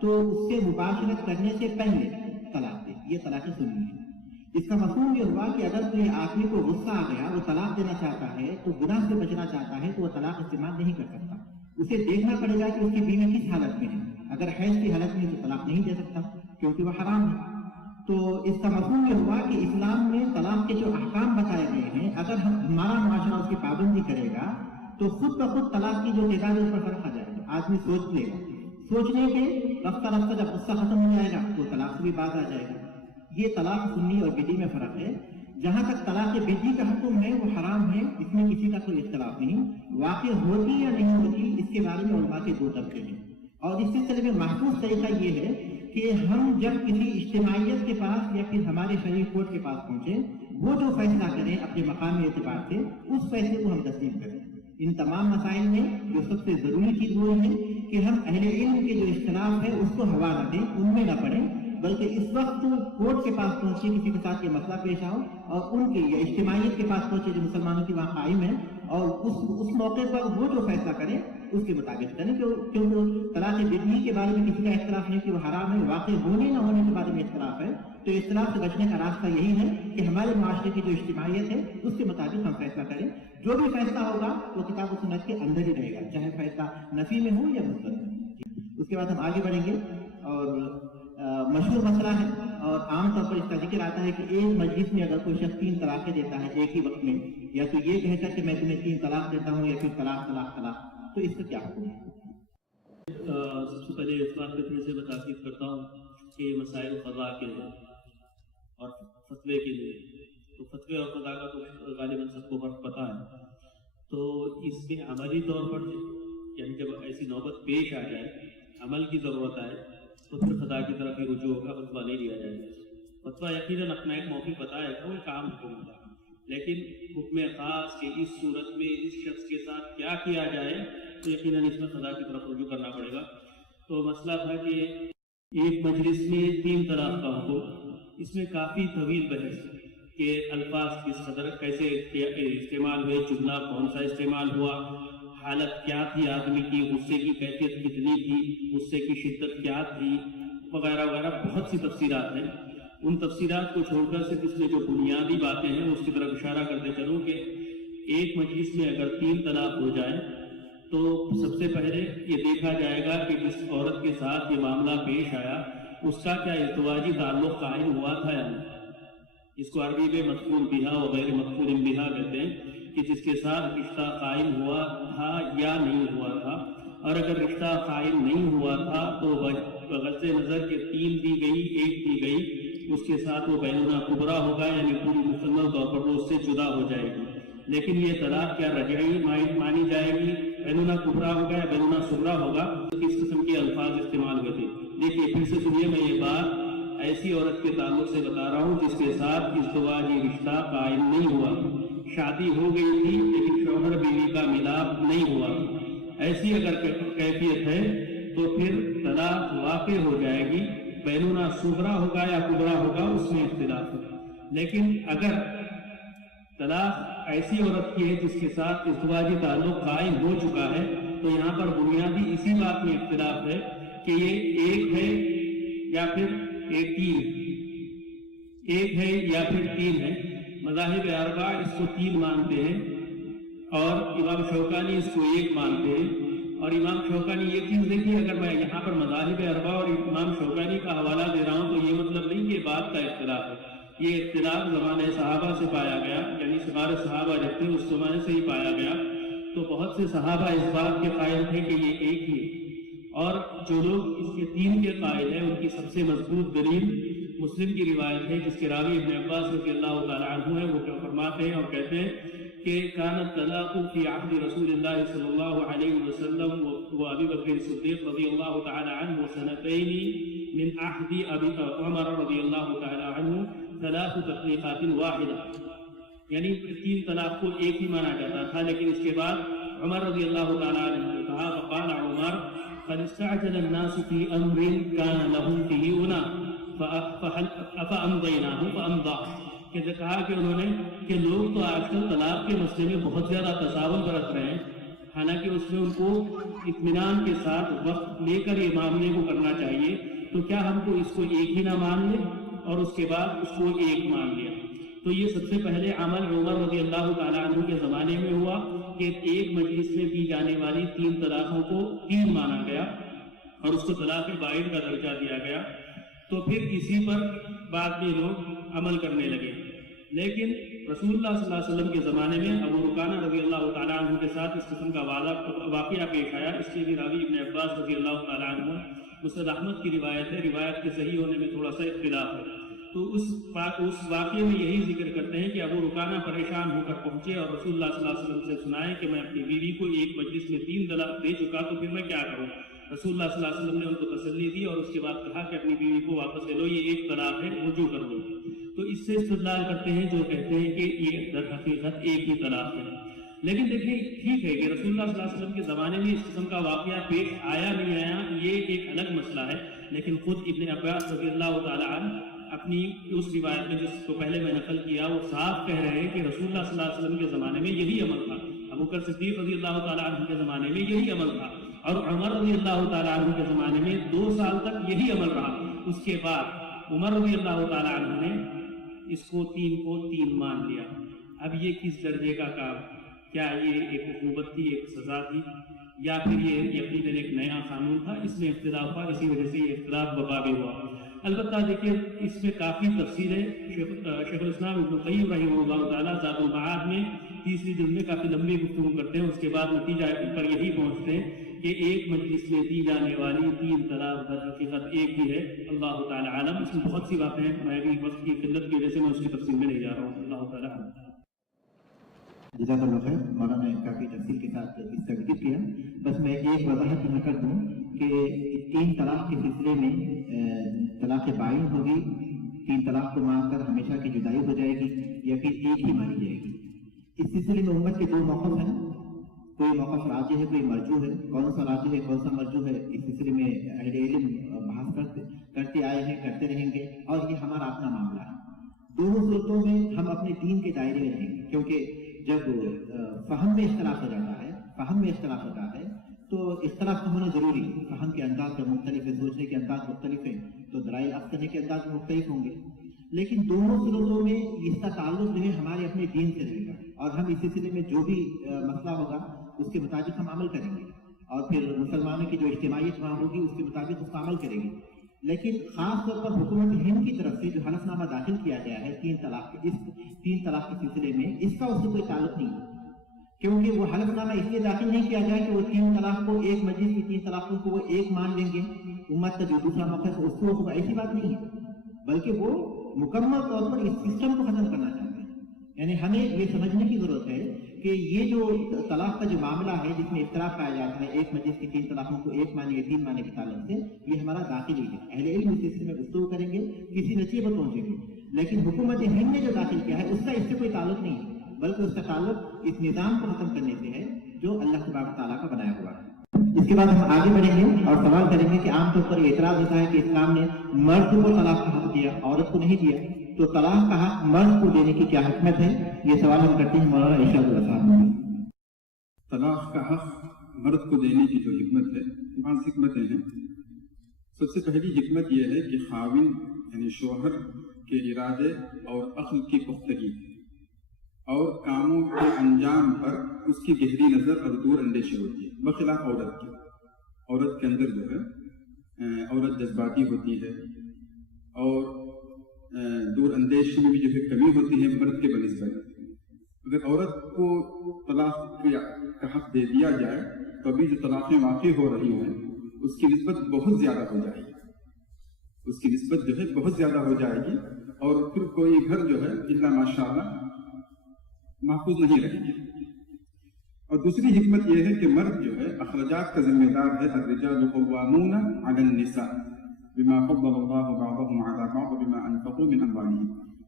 تو اس سے مباشرت کرنے سے پہلے طلاق دے, یہ طلاق سنی ہے. اس کا مفہوم یہ ہوا کہ اگر کوئی آدمی کو غصہ آ گیا, وہ طلاق دینا چاہتا ہے تو گناہ سے بچنا چاہتا ہے, تو وہ طلاق استعمال نہیں کر سکتا. اسے دیکھنا پڑے گا کہ اس کی بیوی کس حالت میں ہے. اگر حیض کی حالت میں تو طلاق نہیں دے سکتا کیونکہ وہ حرام ہے. تو اس کا مفہوم یہ ہوا کہ اسلام میں طلاق کے جو احکام بتائے گئے ہیں, اگر ہمارا معاشرہ اس کی پابندی کرے گا تو خود بخود طلاق کی جو تعداد ہے اس پر فرق آ جائے گا. آدمی سوچ لے گا, سوچنے کے رفتہ رفتہ جب غصہ ختم ہو جائے گا تو طلاق سے بھی بات آ جائے گا. یہ طلاق سنی اور بدعی میں فرق ہے. جہاں تک طلاق بدعی کا حکم ہے وہ حرام ہے, اس میں کسی کا کوئی اختلاف نہیں. واقع ہوتی یا نہیں ہوتی اس کے بارے میں علماء کے 2 طبقے ہیں. اور اس سلسلے میں محفوظ طریقہ یہ ہے کہ ہم جب کسی اجتماعیت کے پاس یا پھر ہمارے شرعی کورٹ کے پاس پہنچے, وہ جو فیصلہ کریں اپنے مقامی اعتبار سے اس فیصلے کو ہم تسلیم کریں. ان تمام مسائل میں جو سب سے ضروری چیز وہ ہے کہ ہم اہل علم کے جو اختلاف ہے اس کو ہوا نہ دیں, ان میں نہ پڑیں, بلکہ اس وقت کورٹ کے پاس پہنچے, کسی کے ساتھ یہ مسئلہ پیش آؤ اور ان کے یا اجتماعیت کے پاس پہنچے جو مسلمانوں کی وہاں قائم ہے, اور اس موقع پر وہ جو فیصلہ کریں اس کے مطابق کریں. کیونکہ طلاق بدعی کے بارے میں کسی کا اختلاف نہیں کہ وہ حرام ہے, واقع ہونے نہ ہونے کے بارے میں اختلاف ہے. تو اختلاف سے بچنے کا راستہ یہی ہے کہ ہمارے معاشرے کی جو اجتماعیت ہے اس کے مطابق ہم فیصلہ کریں. جو بھی فیصلہ ہوگا وہ کتاب و سنت کے اندر ہی رہے گا, چاہے فیصلہ نفی میں ہو یا مثبت میں. اس کے بعد ہم آگے بڑھیں گے. اور مشہور مسئلہ ہے اور عام طور پر اس کا ذکر آتا ہے کہ ایک مجلس میں اگر کوئی شخص 3 طلاقیں دیتا ہے ایک ہی وقت میں, یا تو یہ کہتا ہے کہ میں تمہیں 3 طلاق دیتا ہوں, یا پھر طلاق طلاق طلاق, تو اس کا کیا حکم ہے؟ سب سے پہلے اس بات پہ سے بتاکید کرتا ہوں کہ مسائل قضاء کے لیے اور فتوے کے لیے, تو فتوے اور قضاء کا تو غالباً سب کو فرق پتہ ہے. تو اس میں عملی طور پر یعنی جب ایسی نوبت پیش آ جائے, عمل کی ضرورت آئے, تو پھر خدا کی طرف ہی رجوع ہوگا, فتویٰ نہیں لیا جائے گا. فتویٰ یقیناً اپنا ایک موقع بتائے گا, وہ ایک عام حکم ہوگا, لیکن حکم خاص کہ اس صورت میں اس شخص کے ساتھ کیا کیا جائے تو یقیناً اس میں قضا کی طرف رجوع کرنا پڑے گا. تو مسئلہ تھا کہ ایک مجلس میں 3 طلاق کا حکم، اس میں کافی طویل بحث کہ الفاظ کس قدر کیسے استعمال ہوئے، جملہ کون سا استعمال ہوا، حالت کیا تھی آدمی کی، غصے کی کیفیت کتنی تھی، غصے کی شدت کیا تھی، وغیرہ وغیرہ بہت سی تفصیلات ہیں. ان تفصیلات کو چھوڑ کر صرف اس میں جو بنیادی باتیں ہیں اس کی طرف اشارہ کرتے چلوں کہ ایک مجلس میں اگر 3 طلاق ہو جائے تو سب سے پہلے یہ دیکھا جائے گا کہ جس عورت کے ساتھ یہ معاملہ پیش آیا اس کا کیا ازدواجی تعلق قائم ہوا تھا یا نہیں. اس کو عربی میں مدخول بہا و غیر مدخول بہا کہتے ہیں کہ جس کے ساتھ رشتہ قائم ہوا تھا یا نہیں ہوا تھا. اور اگر رشتہ قائم نہیں ہوا تھا تو غض نظر کے 3 دی گئی 1 دی گئی، اس کے ساتھ وہ بینونہ کبرا ہوگا، یعنی پوری مکمل طور پر وہ اس سے جدا ہو جائے گی. لیکن یہ طلاق کیا رجعی مانی جائے گی، بینونہ کبرا ہوگا یا بینونہ صغرا ہوگا، کس قسم کے الفاظ استعمال ہوئے تھے. دیکھیے پھر سے سنیے، میں یہ بات ایسی عورت کے تعلق سے بتا رہا ہوں جس کے ساتھ ازدواجی رشتہ قائم نہیں ہوا، شادی ہو گئی تھی لیکن شوہر بیوی کا ملاپ نہیں ہوا. ایسی اگر کیفیت ہے تو پھر طلاق واقع ہو جائے گی. بینونہ صغرا ہوگا یا کبرا ہوگا اس میں اختلاف ہے. لیکن اگر طلاق ایسی عورت کی ہے جس کے ساتھ ازدواجی تعلق قائم ہو چکا ہے تو یہاں پر بنیادی اسی بات میں اختلاف ہے کہ یہ 1 ہے یا پھر 3 یا پھر 3 ہے. مذاہب اربعہ اس کو 3 مانتے ہیں اور امام شوکانی اس کو 1 مانتے ہیں. اور امام شوکانی یہ چیز دیکھیے، اگر میں یہاں پر مذاہب اربعہ اور امام شوکانی کا حوالہ دے رہا ہوں تو یہ مطلب نہیں کہ بات کا اختلاف ہے. یہ اختلاف زمانہ صحابہ سے پایا گیا، یعنی صغار صحابہ جب تھے اس زمانے سے ہی پایا گیا. تو بہت سے صحابہ اس بات کے قائل تھے کہ یہ 1 ہی ہے، اور جو لوگ اس کے 3 کے قائل ہیں ان کی سب سے مضبوط دلیل مسلم کی روایت ہے جس کے راوی ابن عباس رضی اللہ تعالی عنہ ہیں. وہ فرماتے ہیں اور کہتے ہیں کہ کانت طلاق فی عہد رسول اللہ صلی اللہ علیہ وسلم و ابی بکر صدیق رضی اللہ تعالی عنہ سنتین من عہد ابی عمر رضی اللہ تعالی عنہ 3 تطلیقات واحدہ. یعنی 3 طلاق کو 1 ہی مانا جاتا تھا، لیکن اس کے بعد عمر رضی اللہ تعالی عنہ نے کہا فقال عمر قد استعجل الناس في امر كان لهم فيه غنى فامضيناه فامضى. کہ کہا کہ انہوں نے کہ لوگ تو آج کل طلاق کے مسئلے میں بہت زیادہ تصاون برت رہے ہیں، حالانکہ اس میں ان کو اطمینان کے ساتھ وقت لے کر یہ معاملے کو کرنا چاہیے. تو کیا ہم کو اس کو 1 ہی نہ مان لیں اور اس کے بعد اس کو 1 مان لیا. تو یہ سب سے پہلے عمل عمر رضی اللہ تعالیٰ عنہ کے زمانے میں ہوا کہ ایک مجلس میں دی جانے والی 3 طلاقوں کو 3 مانا گیا اور اس کو طلاق بائن کا درجہ دیا گیا. تو پھر اسی پر بعد میں لوگ عمل کرنے لگے. لیکن رسول اللہ صلی اللہ علیہ وسلم کے زمانے میں ابو رکانہ رضی اللہ تعالیٰ عنہ کے ساتھ اس قسم کا واقعہ پیش آیا. اس کے بھی راوی ابن عباس رضی اللہ تعالیٰ عنہ، مسند احمد کی روایت ہے، روایت کے صحیح ہونے میں تھوڑا سا اختلاف ہے. تو اس واقعے میں یہی ذکر کرتے ہیں کہ ابو رکانہ پریشان ہو کر پہنچے اور رسول اللہ صلی اللہ علیہ وسلم سے سنائے کہ میں اپنی بیوی کو ایک مجلس میں 3 طلاق دے چکا، تو پھر میں کیا کروں. رسول اللہ صلی اللہ علیہ وسلم نے ان کو تسلی دی اور اس کے بعد کہا کہ اپنی بیوی کو واپس لے لو، یہ 1 طلاق ہے، رجوع کر لو. تو اس سے استدلال کرتے ہیں جو کہتے ہیں کہ یہ در حقیقت 1 ہی طلاق ہے. لیکن دیکھیں ٹھیک ہے کہ رسول اللہ صلی اللہ علیہ وسلم کے زمانے میں اس قسم کا واقعہ پیش آیا نہیں آیا یہ ایک الگ مسئلہ ہے. لیکن خود ابن عباس رضی اللہ تعالیٰ عنہ اپنی اس روایت میں جس کو پہلے میں نقل کیا وہ صاف کہہ رہے ہیں کہ رسول اللہ صلی اللہ علیہ وسلم کے زمانے میں یہی عمل تھا، ابوبکر صدیق رضی اللہ تعالیٰ عنہ کے زمانے میں یہی عمل تھا، اور عمر رضی اللہ تعالیٰ عنہ کے زمانے میں 2 سال تک یہی عمل رہا. اس کے بعد عمر رضی اللہ تعالیٰ عنہ نے اس کو 3 مان لیا. اب یہ کس درجے کا کام، کیا یہ ایک عقوبت تھی، ایک سزا تھی، یا پھر یہ یقیناً ایک نیا قانون تھا؟ اس میں اختلاف ہوا، اسی وجہ سے یہ اختلاف ببا بھی ہوا. البتہ دیکھیے اس میں کافی تفصیل ہے. شیخ الاسلام ابن قیم رحمہ اللہ تعالیٰ زاد المعاد میں 30ویں جلد میں کافی لمبی گفتگو کرتے ہیں. اس کے بعد نتیجہ پر یہی پہنچتے ہیں کہ ایک مجلس میں دی جانے والی 3 طلاق در حقیقت 1 ہی ہے. اللہ تعالیٰ عالم. اس میں بہت سی باتیں ہیں، میں بھی وقت کی قلت کی وجہ سے میں اس کی تفصیل میں نہیں جا رہا ہوں. اللہ تعالیٰ عالم. جزاک اللہ خیر. مولانا نے کافی تفصیل کے ساتھ اس کا ذکر کیا. بس میں ایک وضاحت یہاں کر دوں کہ 3 طلاق کے سلسلے میں طلاق بائن ہوگی، 3 طلاق کو مان کر ہمیشہ کی جدائی ہو جائے گی، یا پھر 1 ہی مانی جائے گی. اس سلسلے میں امت کے 2 موقف ہیں. کوئی موقف راجح ہے کوئی مرجو ہے، کون سا راجح ہے کون سا مرجو ہے، اس سلسلے میں اہل علم بحث کرتے آئے ہیں، کرتے رہیں گے، اور یہ ہمارا اپنا معاملہ ہے۔ دونوں صورتوں میں ہم اپنے دین کے دائرے میں رہیں گے، کیونکہ جب فہم میں اختلاف ہو جاتا ہے تو اختلاف تو ہونا ضروری ہے۔ فہم کے انداز کا مختلف ہے، سوچنے کے انداز مختلف ہے، تو دلائل اخذ کرنے کے انداز مختلف ہوں گے، لیکن دونوں صورتوں میں اس کا تعلق جو ہے ہمارے اپنے دین سے رہے گا، اور ہم اس سلسلے میں جو بھی مسئلہ ہوگا اس کے مطابق ہم عمل کریں گے، اور پھر مسلمانوں کی جو اجتماعیت وہاں ہوگی اس کے مطابق اس کا عمل کریں گے۔ لیکن خاص طور پر حکومت ہند کی طرف سے جو حلف نامہ داخل کیا گیا ہے تین طلاق کے سلسلے میں، اس کا اس سے کوئی تعلق نہیں ہے، کیونکہ وہ حلف نامہ اس لیے داخل نہیں کیا گیا کہ وہ تین طلاق کو ایک مجلس کی تین طلاقوں کو وہ ایک مان لیں گے، امت کا جو دوسرا موقع ہے اس کو ہوگا، ایسی بات نہیں ہے، بلکہ وہ مکمل طور پر اس سسٹم کو ختم کرنا چاہتے ہیں۔ یعنی ہمیں یہ سمجھنے کی ضرورت ہے کہ یہ جو طلاق کا جو معاملہ ہے جس میں اختلاف پایا جاتا ہے ایک مجلس کی تین طلاقوں کو ایک مانے یا تین مانے کے تعلق سے، یہ ہمارا داخلی ہے۔ اہل علم اس سلسلے میں گفتگو کریں گے، کسی نتیجے پر پہنچیں گے، لیکن حکومت ہند نے جو داخل کیا ہے اس کا اس سے کوئی تعلق نہیں ہے، بلکہ اس کا تعلق اس نظام کو ختم کرنے سے ہے جو اللہ تبارک تعالیٰ کا بنایا ہوا ہے۔ اس کے بعد ہم آگے بڑھیں گے اور سوال کریں گے کہ عام طور پر یہ اعتراض ہوتا ہے کہ اسلام نے مرد کو طلاق کا حق دیا، عورت کو نہیں دیا، تو طلاق کا حق مرد کو دینے کی کیا حکمت ہے؟ یہ سوال ہم کرتے ہیں مولانا ارشاد اللہ صاحب۔ طلاق کا حق مرد کو دینے کی جو حکمت ہے، بعض حکمتیں ہیں۔ سب سے پہلی حکمت یہ ہے کہ خاوند یعنی شوہر کے ارادے اور عقل کی پختگی اور کاموں کے انجام پر اس کی گہری نظر اور دور اندیشی ہوتی ہے، بخلاف عورت کی۔ عورت کے اندر جو ہے عورت جذباتی ہوتی ہے اور دور اندیشی میں بھی جو ہے کمی ہوتی ہے مرد کے بنسبت۔ اگر عورت کو طلاق کا حق دے دیا جائے تو ابھی جو طلاقیں واقع ہو رہی ہیں اس کی نسبت بہت زیادہ ہو جائے گی، اس کی نسبت جو ہے بہت زیادہ ہو جائے گی، اور پھر کوئی گھر جو ہے الا ماشاءاللہ محفوظ نہیں رہے گی۔ اور دوسری حکمت یہ ہے کہ مرد جو ہے اخراجات کا ذمہ دار ہے، الرجال قوامون علی النساء بما فضل اللہ بعضهم علی بعض وبما انفقوا من اموالهم۔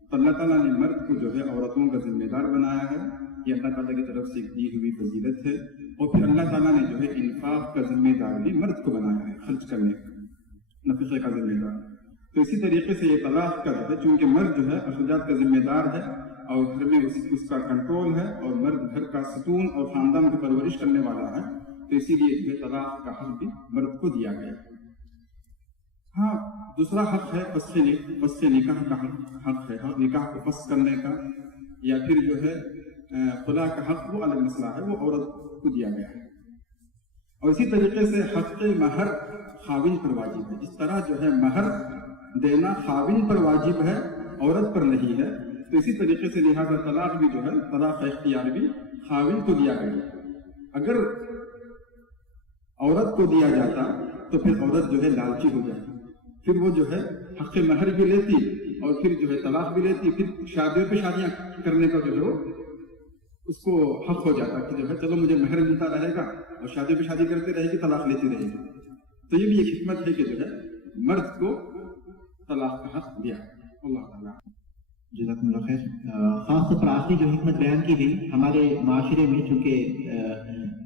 تو اللہ تعالیٰ نے مرد کو جو ہے عورتوں کا ذمہ دار بنایا ہے، یہ اللہ تعالیٰ کی طرف سے ایک دی ہوئی فضیلت ہے، اور پھر اللہ تعالیٰ نے جو ہے انفاق کا ذمہ دار بھی مرد کو بنایا ہے، خرچ کرنے کا، نفقے کا ذمہ دار۔ تو اسی طریقے سے یہ طلاق کا جو ہے چونکہ مرد جو ہے اخراجات کا ذمہ دار ہے اور گھر میں اس کا کنٹرول ہے، اور مرد گھر کا ستون اور خاندان کی پرورش کرنے والا ہے، تو اسی لیے جو ہے طلاق کا حق بھی مرد کو دیا گیا۔ ہاں دوسرا حق ہے فسخ نکاح کا حق ہے، نکاح کو فسخ کرنے کا، یا پھر جو ہے خلا کا حق وہ الگ مسئلہ ہے، وہ عورت کو دیا گیا ہے۔ اور اسی طریقے سے حق مہر خاوند پر واجب ہے، جس طرح جو ہے مہر دینا خاوند پر واجب ہے عورت پر نہیں ہے، تو اسی طریقے سے لہذا طلاق بھی جو ہے طلاق اختیار بھی خاوند کو دیا گیا ہے۔ اگر عورت کو دیا جاتا تو پھر عورت جو ہے لالچی ہو جاتی، پھر وہ جو ہے حق مہر بھی لیتی اور پھر جو ہے طلاق بھی لیتی، پھر شادیوں پہ شادیاں کرنے کا جو ہے وہ اس کو حق ہو جاتا کہ جو ہے چلو مجھے مہر ملتا رہے گا اور شادیوں پہ شادی کرتے رہے گی، طلاق لیتی رہے گی۔ تو یہ بھی ایک حکمت ہے کہ جو ہے مرد کو طلاق کا حق دیا۔ اللہ تعالیٰ جزاکم اللہ خیر۔ خاص طور پر آخری جو حکمت بیان کی گئی، ہمارے معاشرے میں چونکہ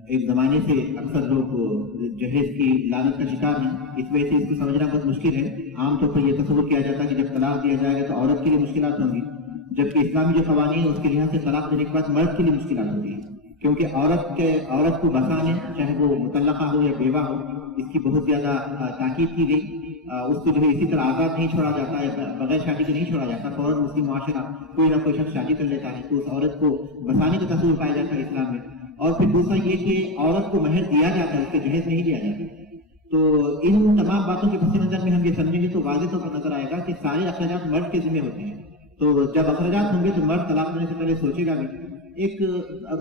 ایک زمانے سے اکثر لوگ جہیز کی لعنت کا شکار ہیں، اس وجہ سے اس کو سمجھنا بہت مشکل ہے۔ عام طور پر یہ تصور کیا جاتا ہے کہ جب طلاق دیا جائے گا تو عورت کے لیے مشکلات ہوں گی، جبکہ اسلامی جو قوانین ہیں اس کے لحاظ سے طلاق دینے کے بعد مرد کے لیے مشکلات ہوتی ہیں، کیونکہ عورت کو بسانے چاہے وہ مطلقہ ہو یا بیوہ ہو، اس کی بہت زیادہ تاکید کی گئی۔ اس کو جو ہے اسی طرح آزاد نہیں چھوڑا جاتا ہے، بغیر شادی کے نہیں چھوڑا جاتا، فوراً مسلم معاشرہ کوئی نہ کوئی شخص شادی کر لیتا ہے تو اس عورت کو بسانے کا تصور پایا جاتا ہے اسلام میں۔ اور پھر دوسرا یہ کہ عورت کو مہر دیا جاتا ہے، اس کے جہیز نہیں دیا جاتا۔ تو ان تمام باتوں کے پس منظر میں ہم یہ سمجھیں گے تو واضح طور پر نظر آئے گا کہ سارے اخراجات مرد کے ذمہ ہوتے ہیں، تو جب اخراجات ہوں گے تو مرد طلاق دینے سے پہلے سوچے گا بھی۔ ایک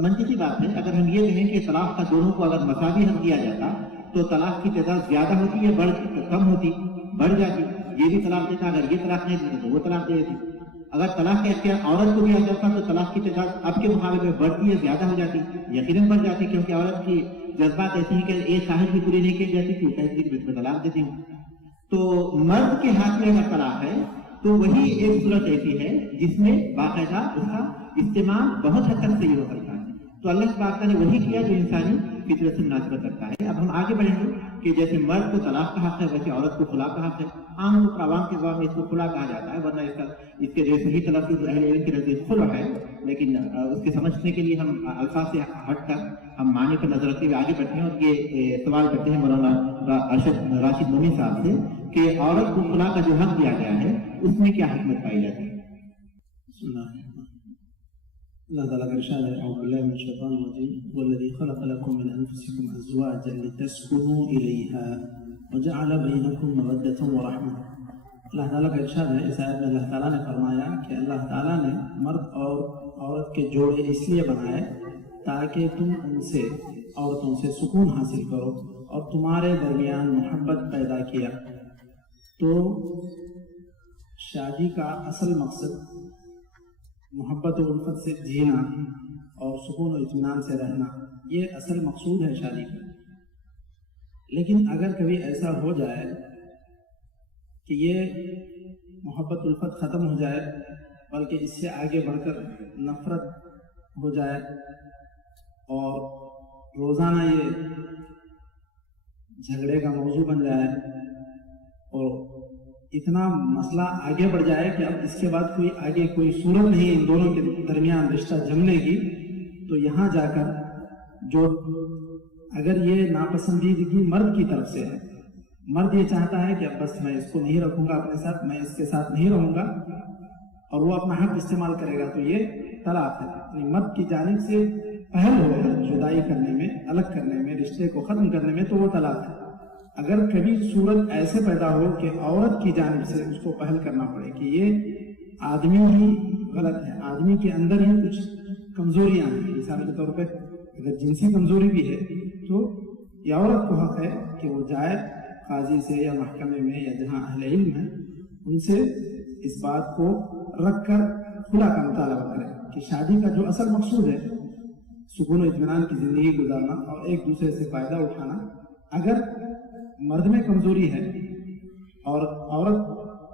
منطقی بات ہے، اگر ہم یہ کہیں کہ طلاق کا دونوں کو اگر مساوی حق دیا جاتا تو طلاق کی تعداد زیادہ ہوتی ہے کم ہوتی؟ بڑھ جاتی۔ یہ بھی طلاق دیتا، اگر یہ طلاق نہیں دیتا تو وہ طلاق دے دیتی۔ اگر طلاق کا اختیار عورت کو دیا جاتا تو طلاق کی تعداد اب کے مقابلے میں بڑھتی ہے، زیادہ ہو جاتی، یقیناً بڑھ جاتی، کیونکہ عورت کی جذبات ایسی ہیں کہ ایک خواہش بھی پوری نہیں کی جاتی تھی، کہتی کہ میں طلاق دیتی ہوں۔ تو مرد کے ہاتھ میں اگر طلاق ہے تو وہی ایک صورت ایسی ہے جس میں باقاعدہ اس کا استعمال بہت حد تک صحیح ہو سکتا ہے۔ تو اللہ پاک نے وہی کیا جو انسانی فطرت سے مناسبت رکھتا ہے. اب ہم آگے بڑھیں گے کہ جیسے مرد کو طلاق کا حق ہے ویسے عورت کو خلا کا حق ہے. عام طور پر عوام کے زبان میں اس کو خلا کہا جاتا ہے، ورنہ اس کے جو صحیح تلفظ اہل علم کے نزدیک خلع ہے، لیکن اس کے سمجھنے کے لیے ہم الفاظ سے ہٹ کر ہم معنی پر نظر رکھتے ہوئے آگے بڑھتے ہیں اور یہ سوال کرتے ہیں مولانا راشد مومن صاحب سے کہ عورت کو خلا کا جو حق دیا گیا ہے اس میں کیا حکمت پائی جاتی ہے؟ اللہ تعالیٰ کا ارشاد ہے اعوذ باللہ من الشیطان الرجیم والذی خلق لکم من انفسکم ازواجا لتسکنوا الیہا وجعل بینکم مودۃ ورحمۃ. اللہ تعالیٰ کا ارشاد ہے اس آیت میں اللہ تعالیٰ نے فرمایا کہ اللہ تعالیٰ نے مرد اور عورت کے جوڑے اس لیے بنائے تاکہ تم ان سے عورتوں سے سکون حاصل کرو اور تمہارے درمیان محبت پیدا کیا. تو شادی کا اصل مقصد محبت و الفت سے جینا اور سکون و اطمینان سے رہنا، یہ اصل مقصود ہے شادی کا. لیکن اگر کبھی ایسا ہو جائے کہ یہ محبت الفت ختم ہو جائے بلکہ اس سے آگے بڑھ کر نفرت ہو جائے اور روزانہ یہ جھگڑے کا موضوع بن جائے اور اتنا مسئلہ آگے بڑھ جائے کہ اب اس کے بعد کوئی صورت نہیں ان دونوں کے درمیان رشتہ جمنے کی، تو یہاں جا کر جو اگر یہ ناپسندیدگی مرد کی طرف سے ہے، مرد یہ چاہتا ہے کہ اب بس میں اس کو نہیں رکھوں گا اپنے ساتھ، میں اس کے ساتھ نہیں رہوں گا اور وہ اپنا حق استعمال کرے گا، تو یہ طلاق ہے. یعنی مرد کی جانب سے پہل ہو جدائی کرنے میں، الگ کرنے میں، رشتے کو ختم کرنے میں، تو وہ طلاق ہے. اگر کبھی صورت ایسے پیدا ہو کہ عورت کی جانب سے اس کو پہل کرنا پڑے کہ یہ آدمی ہی غلط ہے، آدمی کے اندر ہی کچھ کمزوریاں ہیں، مثال کے طور پہ اگر جنسی کمزوری بھی ہے تو یہ عورت کو حق ہے کہ وہ جائے قاضی سے یا محکمے میں یا جہاں اہل علم ہے ان سے اس بات کو رکھ کر خلا کا مطالبہ کرے کہ شادی کا جو اصل مقصود ہے سکون و اطمینان کی زندگی گزارنا اور ایک دوسرے سے فائدہ اٹھانا، اگر مرد میں کمزوری ہے اور عورت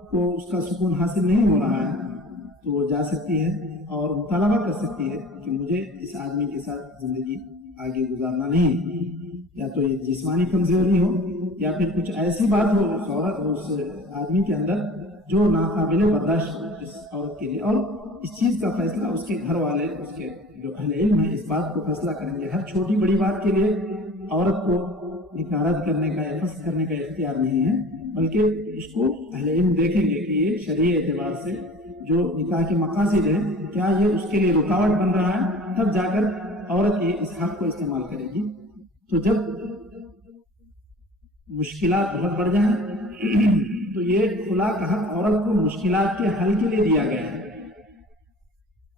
کو اس کا سکون حاصل نہیں ہو رہا ہے تو وہ جا سکتی ہے اور مطالبہ کر سکتی ہے کہ مجھے اس آدمی کے ساتھ زندگی آگے گزارنا نہیں، یا تو یہ جسمانی کمزوری ہو یا پھر کچھ ایسی بات ہو اس آدمی کے اندر جو ناقابل برداشت اس عورت کے لیے، اور اس چیز کا فیصلہ اس کے گھر والے، اس کے جو اہل علم ہیں اس بات کو فیصلہ کریں گے. ہر چھوٹی بڑی بات کے لیے عورت کو نکاح رد کرنے کا یا فسخ کرنے کا اختیار نہیں ہے، بلکہ اس کو اہل علم دیکھیں گے کہ یہ شرعی اعتبار سے جو نکاح کے مقاصد ہیں کیا یہ اس کے لیے رکاوٹ بن رہا ہے، تب جا کر عورت یہ اس حق کو استعمال کرے گی. تو جب مشکلات بہت بڑھ جائیں تو یہ خلا کا حق عورت کو مشکلات کے حل کے لیے دیا گیا ہے.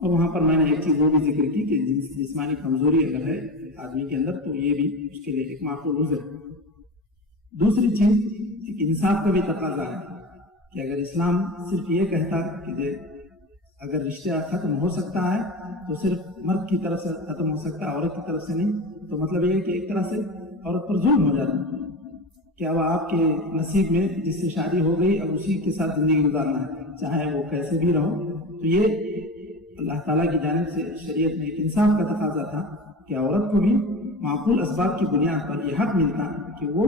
اور وہاں پر میں نے ایک چیز وہ بھی ذکر کی کہ جسمانی کمزوری اگر ہے آدمی کے اندر تو یہ بھی اس کے لیے ایک معقول عذر ہے. دوسری چیز ایک انصاف کا بھی تقاضا ہے کہ اگر اسلام صرف یہ کہتا کہ اگر رشتہ ختم ہو سکتا ہے تو صرف مرد کی طرف سے ختم ہو سکتا ہے، عورت کی طرف سے نہیں، تو مطلب یہ ہے کہ ایک طرح سے عورت پر ظلم ہو جاتا ہے کہ اب آپ کے نصیب میں جس سے شادی ہو گئی اب اسی کے ساتھ زندگی گزارنا ہے چاہے وہ کیسے بھی رہو. تو یہ اللہ تعالیٰ کی جانب سے شریعت میں ایک انصاف کا تقاضا تھا کہ عورت کو بھی معقول اسباب کی بنیاد پر یہ حق ملتا کہ وہ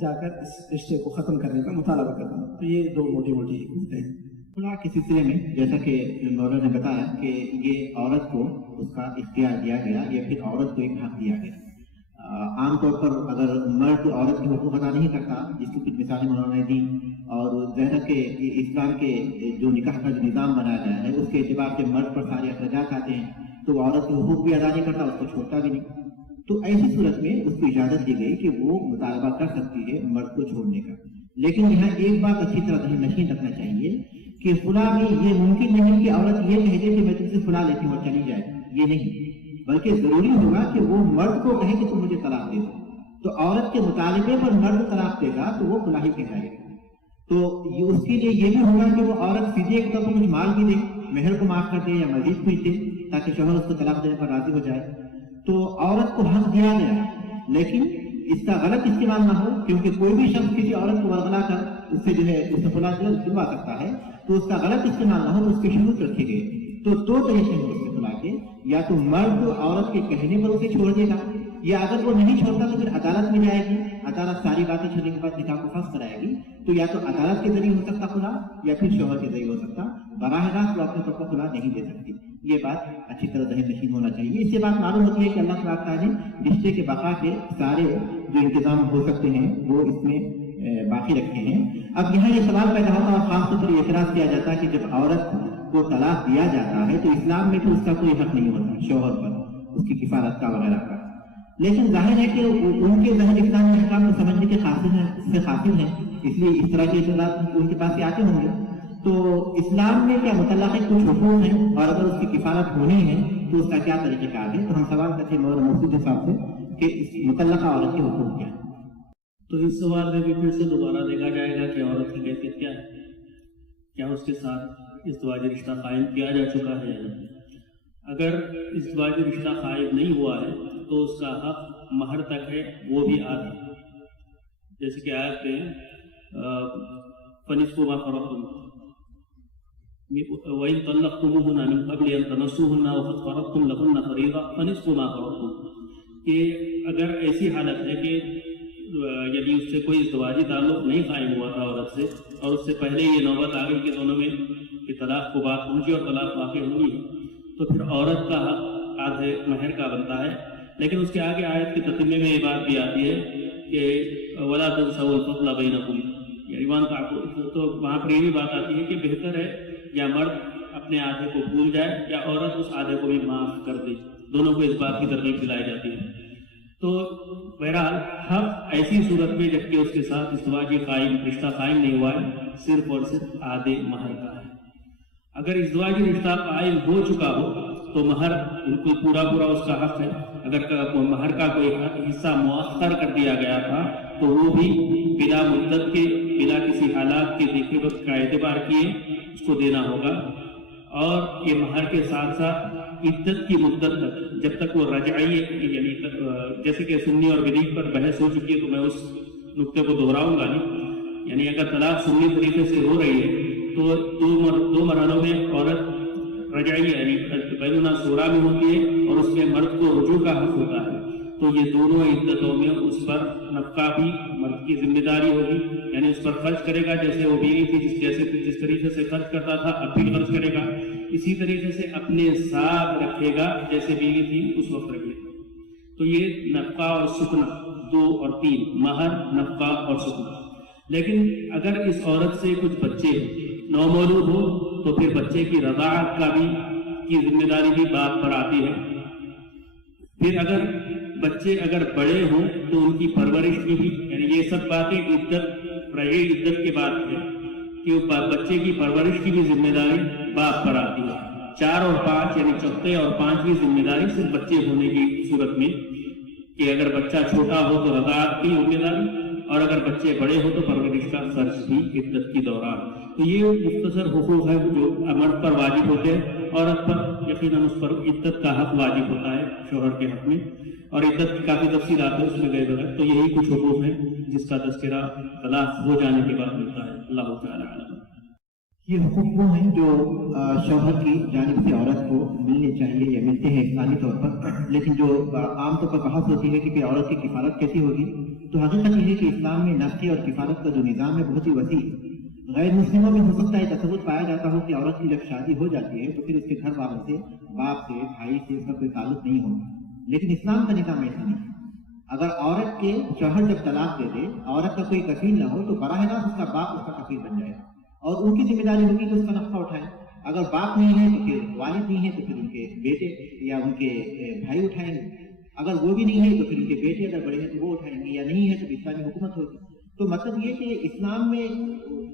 جا کر اس رشتے کو ختم کرنے کا مطالبہ کرتا. تو یہ دو موٹی موٹی حکمتیں ہیں. خلا کے سلسلے میں جیسا کہ مولانا نے بتایا کہ یہ عورت کو اس کا اختیار دیا گیا یا پھر عورت کو ایک حق دیا گیا. عام طور پر اگر مرد عورت کے حقوق ادا نہیں کرتا، جس کی کچھ مثالیں مولانا نے دی، اور ظاہر کہ اسلام کے جو نکاح کا جو نظام بنایا گیا ہے اس کے اعتبار سے مرد پر سارے اخراجات آتے ہیں تو وہ عورت کے حقوق بھی ادا نہیں کرتا، اس کو چھوڑتا بھی نہیں. تو ایسی صورت میں اس کو اجازت دی گئی کہ وہ مطالبہ کر سکتی ہے مرد کو چھوڑنے کا. لیکن یہاں ایک بات اچھی طرح ذہن نشین رکھنا چاہیے کہ خلا میں یہ ممکن نہیں کہ عورت یہ کہہ دے کہ میں تم سے خلا لیتی ہوں اور چلی جائے، یہ نہیں، بلکہ ضروری ہوگا کہ وہ مرد کو کہے کہ تم مجھے طلاق دے دو. تو عورت کے مطالبے پر مرد طلاق دے گا تو وہ خلا ہی کہلائے گا. تو اس کے لیے یہ بھی ہوگا کہ وہ عورت فدیے کے طور پر کچھ مال بھی دے، مہر کو معاف کر دے یا مزید کچھ دے تاکہ شوہر اس کو طلاق دینے پر راضی ہو جائے. تو عورت کو حق دیا گیا لیکن اس کا غلط استعمال نہ ہو، کیونکہ کوئی بھی شخص کسی عورت کو ورغلا کر اس سے جو ہے اس سے خلا دلوا سکتا ہے، تو اس کا غلط استعمال نہ ہو تو اس کے شروط رکھے گئے. تو دو طریقے ہیں اس کے خلا کے، یا تو مرد عورت کے کہنے پر اسے چھوڑ دے گا، یا اگر وہ نہیں چھوڑتا تو پھر عدالت میں جائے گی، عدالت ساری باتیں چھوڑنے کے بعد نکاح کو فسخ کرائے گی. تو یا تو عدالت کے ذریعے ہو سکتا خلا، یا پھر شوہر کے ذریعے ہو سکتا، براہ راست وہ اپنے طور پر خلا نہیں دے سکتی. یہ بات اچھی طرح ذہن نشین ہونا چاہیے. اس سے بات معلوم ہوتی ہے کہ اللہ تعالیٰ نے رشتے کے بقا کے سارے جو انتظام ہو سکتے ہیں وہ اس میں باقی رکھے ہیں. اب یہاں یہ سوال پیدا ہوتا ہے اور خاص طور پر یہ اعتراض کیا جاتا ہے کہ جب عورت کو طلاق دیا جاتا ہے تو اسلام میں پھر اس کا کوئی حق نہیں ہوتا شوہر پر، اس کی کفالت کا وغیرہ کا. لیکن ظاہر ہے کہ ان کے ذہن اسلام کے احکام کو سمجھنے کے قاصر ہیں، اس لیے اس طرح کے اعتراضات ان کے پاس سے آتے ہوں گے. تو اسلام میں کیا مطلق کچھ حقوق ہیں، اور اگر اس کی کفالت ہونی ہے تو اس کا کیا طریقہ کار ہے؟ تو ہم سوال کرتے ہیں مولانا مفتی کے صاحب سے کہ اس متعلقہ عورت کے حقوق کیا ہیں. تو اس سوال میں بھی پھر سے دوبارہ دیکھا جائے گا کہ عورت کی کیفیت کیا ہے، کیا اس کے ساتھ ازدواجی رشتہ قائم کیا جا چکا ہے یا نہیں. اگر ازدواجی رشتہ قائم نہیں ہوا ہے تو اس کا حق مہر تک ہے، وہ بھی آدھا، جیسے کہ آیت میں فنصف ما فرضتم وَإِن طَلَّقْتُمُوهُنَّ مِن قَبْلِ أَن تَمَسُّوهُنَّ وَقَدْ فَرَضْتُمْ لَهُنَّ فَرِيضَةً فَنِصْفُ مَا فَرَضْتُمْ، کہ اگر ایسی حالت ہے کہ یعنی اس سے کوئی ازدواجی تعلق نہیں قائم ہوا تھا عورت سے، اور اس سے پہلے یہ نوبت آ گئی کہ دونوں میں کہ طلاق کو بات پہنچی اور طلاق واقع ہوئی ہے، تو پھر عورت کا حق آدھے مہر کا بنتا ہے. لیکن اس کے آگے آیت کے تتمے میں یہ بات بھی آتی ہے کہ وَلَا تَنْسَوْا الْفَضْلَ بَيْنَكُمْ، یعنی تو وہاں پر یہ بھی بات آتی ہے کہ بہتر ہے یا مرد اپنے آدھے کو بھول جائے یا عورت اس آدھے کو بھی معاف کر دے، دونوں کو اس بات کی ترغیب دلائی جاتی ہے. تو بہرحال حق ایسی صورت میں جبکہ اس کے ساتھ ازدواجی رشتہ قائم نہیں ہوا ہے صرف اور صرف آدھے مہر کا ہے. اگر ازدواجی رشتہ قائم ہو چکا ہو تو مہر بالکل پورا اس کا حق ہے. اگر مہر کا کوئی حصہ مؤخر کر دیا گیا تھا تو وہ بھی بلا مدت کے، بلا کسی حالات کے دیکھے وقت کا اعتبار کیے اس کو دینا ہوگا. اور یہ مہر کے ساتھ ساتھ عدت کی مدت تک، جب تک وہ رجعی یعنی جیسے کہ سنی اور بدعی پر بحث ہو چکی ہے تو میں اس نقطے کو دہراؤں گا نہیں. یعنی اگر طلاق سنی طریقے سے ہو رہی ہے تو دو مرحلوں میں عورت رجعی یعنی بینونہ سورا میں ہوتی ہے اور اس میں مرد کو رجوع کا حق ہوتا ہے. تو یہ دونوں عدتوں میں اس پر نفقہ بھی مرد کی ذمہ داری ہوگی، یعنی اس پر خرچ کرے گا جیسے وہ بیوی تھی جس طریقے سے خرچ کرتا تھا اب بھی خرچ کرے گا، اسی طریقے سے اپنے ساتھ رکھے گا جیسے بیوی تھی اس وقت رکھے گا. تو یہ نفقہ اور سکنا 2 اور 3، مہر، نفقہ اور سکنا. لیکن اگر اس عورت سے کچھ بچے نومولود ہو تو پھر بچے کی رضاعت کا بھی کی ذمہ داری بھی باپ پر آتی ہے. پھر اگر بچے بڑے ہوں تو ان کی پرورش کی بھی، یعنی یہ سب باتیں عدت کے بعد ہے کہ بچے کی پرورش کی بھی ذمہ داری باپ پر آتی ہے. 4 اور 5 یعنی چوتھے اور 5ویں ذمہ داری صرف بچے ہونے کی صورت میں، کہ اگر بچہ چھوٹا ہو تو رضاعت کی ذمہ داری، اور اگر بچے بڑے ہو تو پرورش کا خرچ بھی عدت کی دوران. تو یہ مختصر حقوق ہے جو مرد پر واجب ہوتے ہیں. عورت پر یقیناً اس پر عدت کا حق واجب ہوتا ہے شوہر کے حق میں، اور عدت کی کافی تفصیلات ہے اس میں گئے بغیر. تو یہی کچھ حقوق ہیں جس کا تذکرہ طلاق ہو جانے کے بعد ملتا ہے. اللہ تعالیٰ عالم. یہ حقوق وہ ہیں جو شوہر کی جانب سے عورت کو ملنے چاہیے یا ملتے ہیں اسلامی طور پر، لیکن جو عام طور پر بحث ہوتی ہے کہ عورت کی کفالت کیسی ہوگی، تو حقیقت یہ ہے کہ اسلام میں نفقے اور کفالت کا جو نظام ہے بہت ہی وسیع ہے. غیر مسلموں میں ہو سکتا ہے تصور پایا جاتا ہو کہ عورت کی جب شادی ہو جاتی ہے تو پھر اس کے گھر والوں سے، باپ سے، بھائی سے اس کا کوئی تعلق نہیں ہوتا. لیکن اسلام کا نظام ایسا نہیں ہے. اگر عورت کے شوہر جب طلاق دے دے، عورت کا کوئی کفیل نہ ہو تو براہ راست اس کا باپ اس کا کفیل بن جائے اور ان کی ذمہ داری ہوگی کہ اس کا نفقہ اٹھائے. اگر باپ نہیں ہے تو پھر والد نہیں ہے تو پھر ان کے بیٹے یا ان کے بھائی اٹھائیں گے. اگر وہ بھی نہیں ہے تو پھر ان کے بیٹے اگر بڑے ہیں تو وہ اٹھائیں گے، یا نہیں ہے تو اسلامی حکومت ہوگی. تو مطلب یہ کہ اسلام میں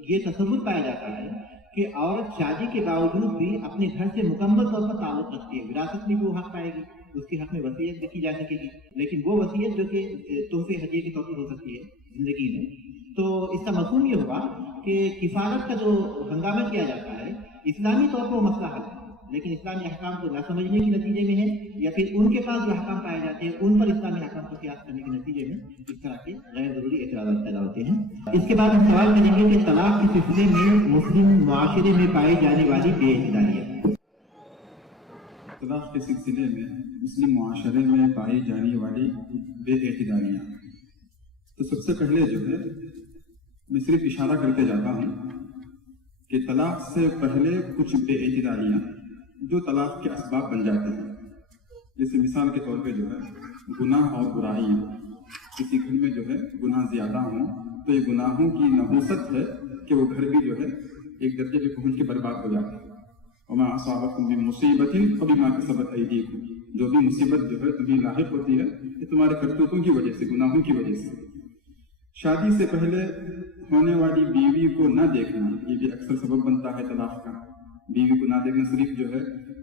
یہ تصور پایا جاتا ہے کہ عورت شادی کے باوجود بھی اپنے گھر سے مکمل طور پر تعلق رکھتی ہے. وراثت میں بھی وہ حق پائے گی، اس کے حق میں وصیت بھی کی جا سکے گی، لیکن وہ وصیت جو کہ تحفے ہدیے کے طور پر ہو سکتی ہے زندگی میں. تو اس کا مفہوم یہ ہوا کہ کفالت کا جو ہنگامہ کیا جاتا ہے اسلامی طور پر وہ مسئلہ حل ہے، لیکن اسلامی احکام کو نہ سمجھنے کے نتیجے میں ہے، یا پھر ان کے پاس جو احکام پائے جاتے ہیں ان پر اسلامی احکام کو قیاس کرنے کے نتیجے میں اس طرح کے غیر ضروری اعتراضات پیدا ہوتے ہیں. اس کے بعد ہم سوال کریں گے کہ طلاق کے سلسلے میں مسلم معاشرے میں پائی جانے والی بے اعتدالیت. طلاق کے سلسلے میں مسلم معاشرے میں پائی جانے والی بے اعتدالیاں. تو سب سے پہلے جو ہے میں صرف اشارہ کرتے جاتا ہوں کہ طلاق سے پہلے کچھ بے اعتدالیاں جو طلاق کے اسباب بن جاتے ہیں. جیسے مثال کے طور پہ جو ہے گناہ اور برائی. کسی گھر میں جو ہے گناہ زیادہ ہوں تو یہ گناہوں کی نحوست ہے کہ وہ گھر بھی جو ہے ایک درجے پہ پہنچ کے برباد ہو جاتا ہے. وما اصابکم من مصیبت فبما کسبت ایدیکم. جو بھی مصیبت جو ہے تمہیں لاحق ہوتی ہے یہ تمہارے کرتوتوں کی وجہ سے، گناہوں کی وجہ سے. شادی سے پہلے ہونے والی بیوی کو نہ دیکھنا یہ بھی اکثر سبب بنتا ہے طلاق کا. بیوی کو نہ دیکھنا صرف جو ہے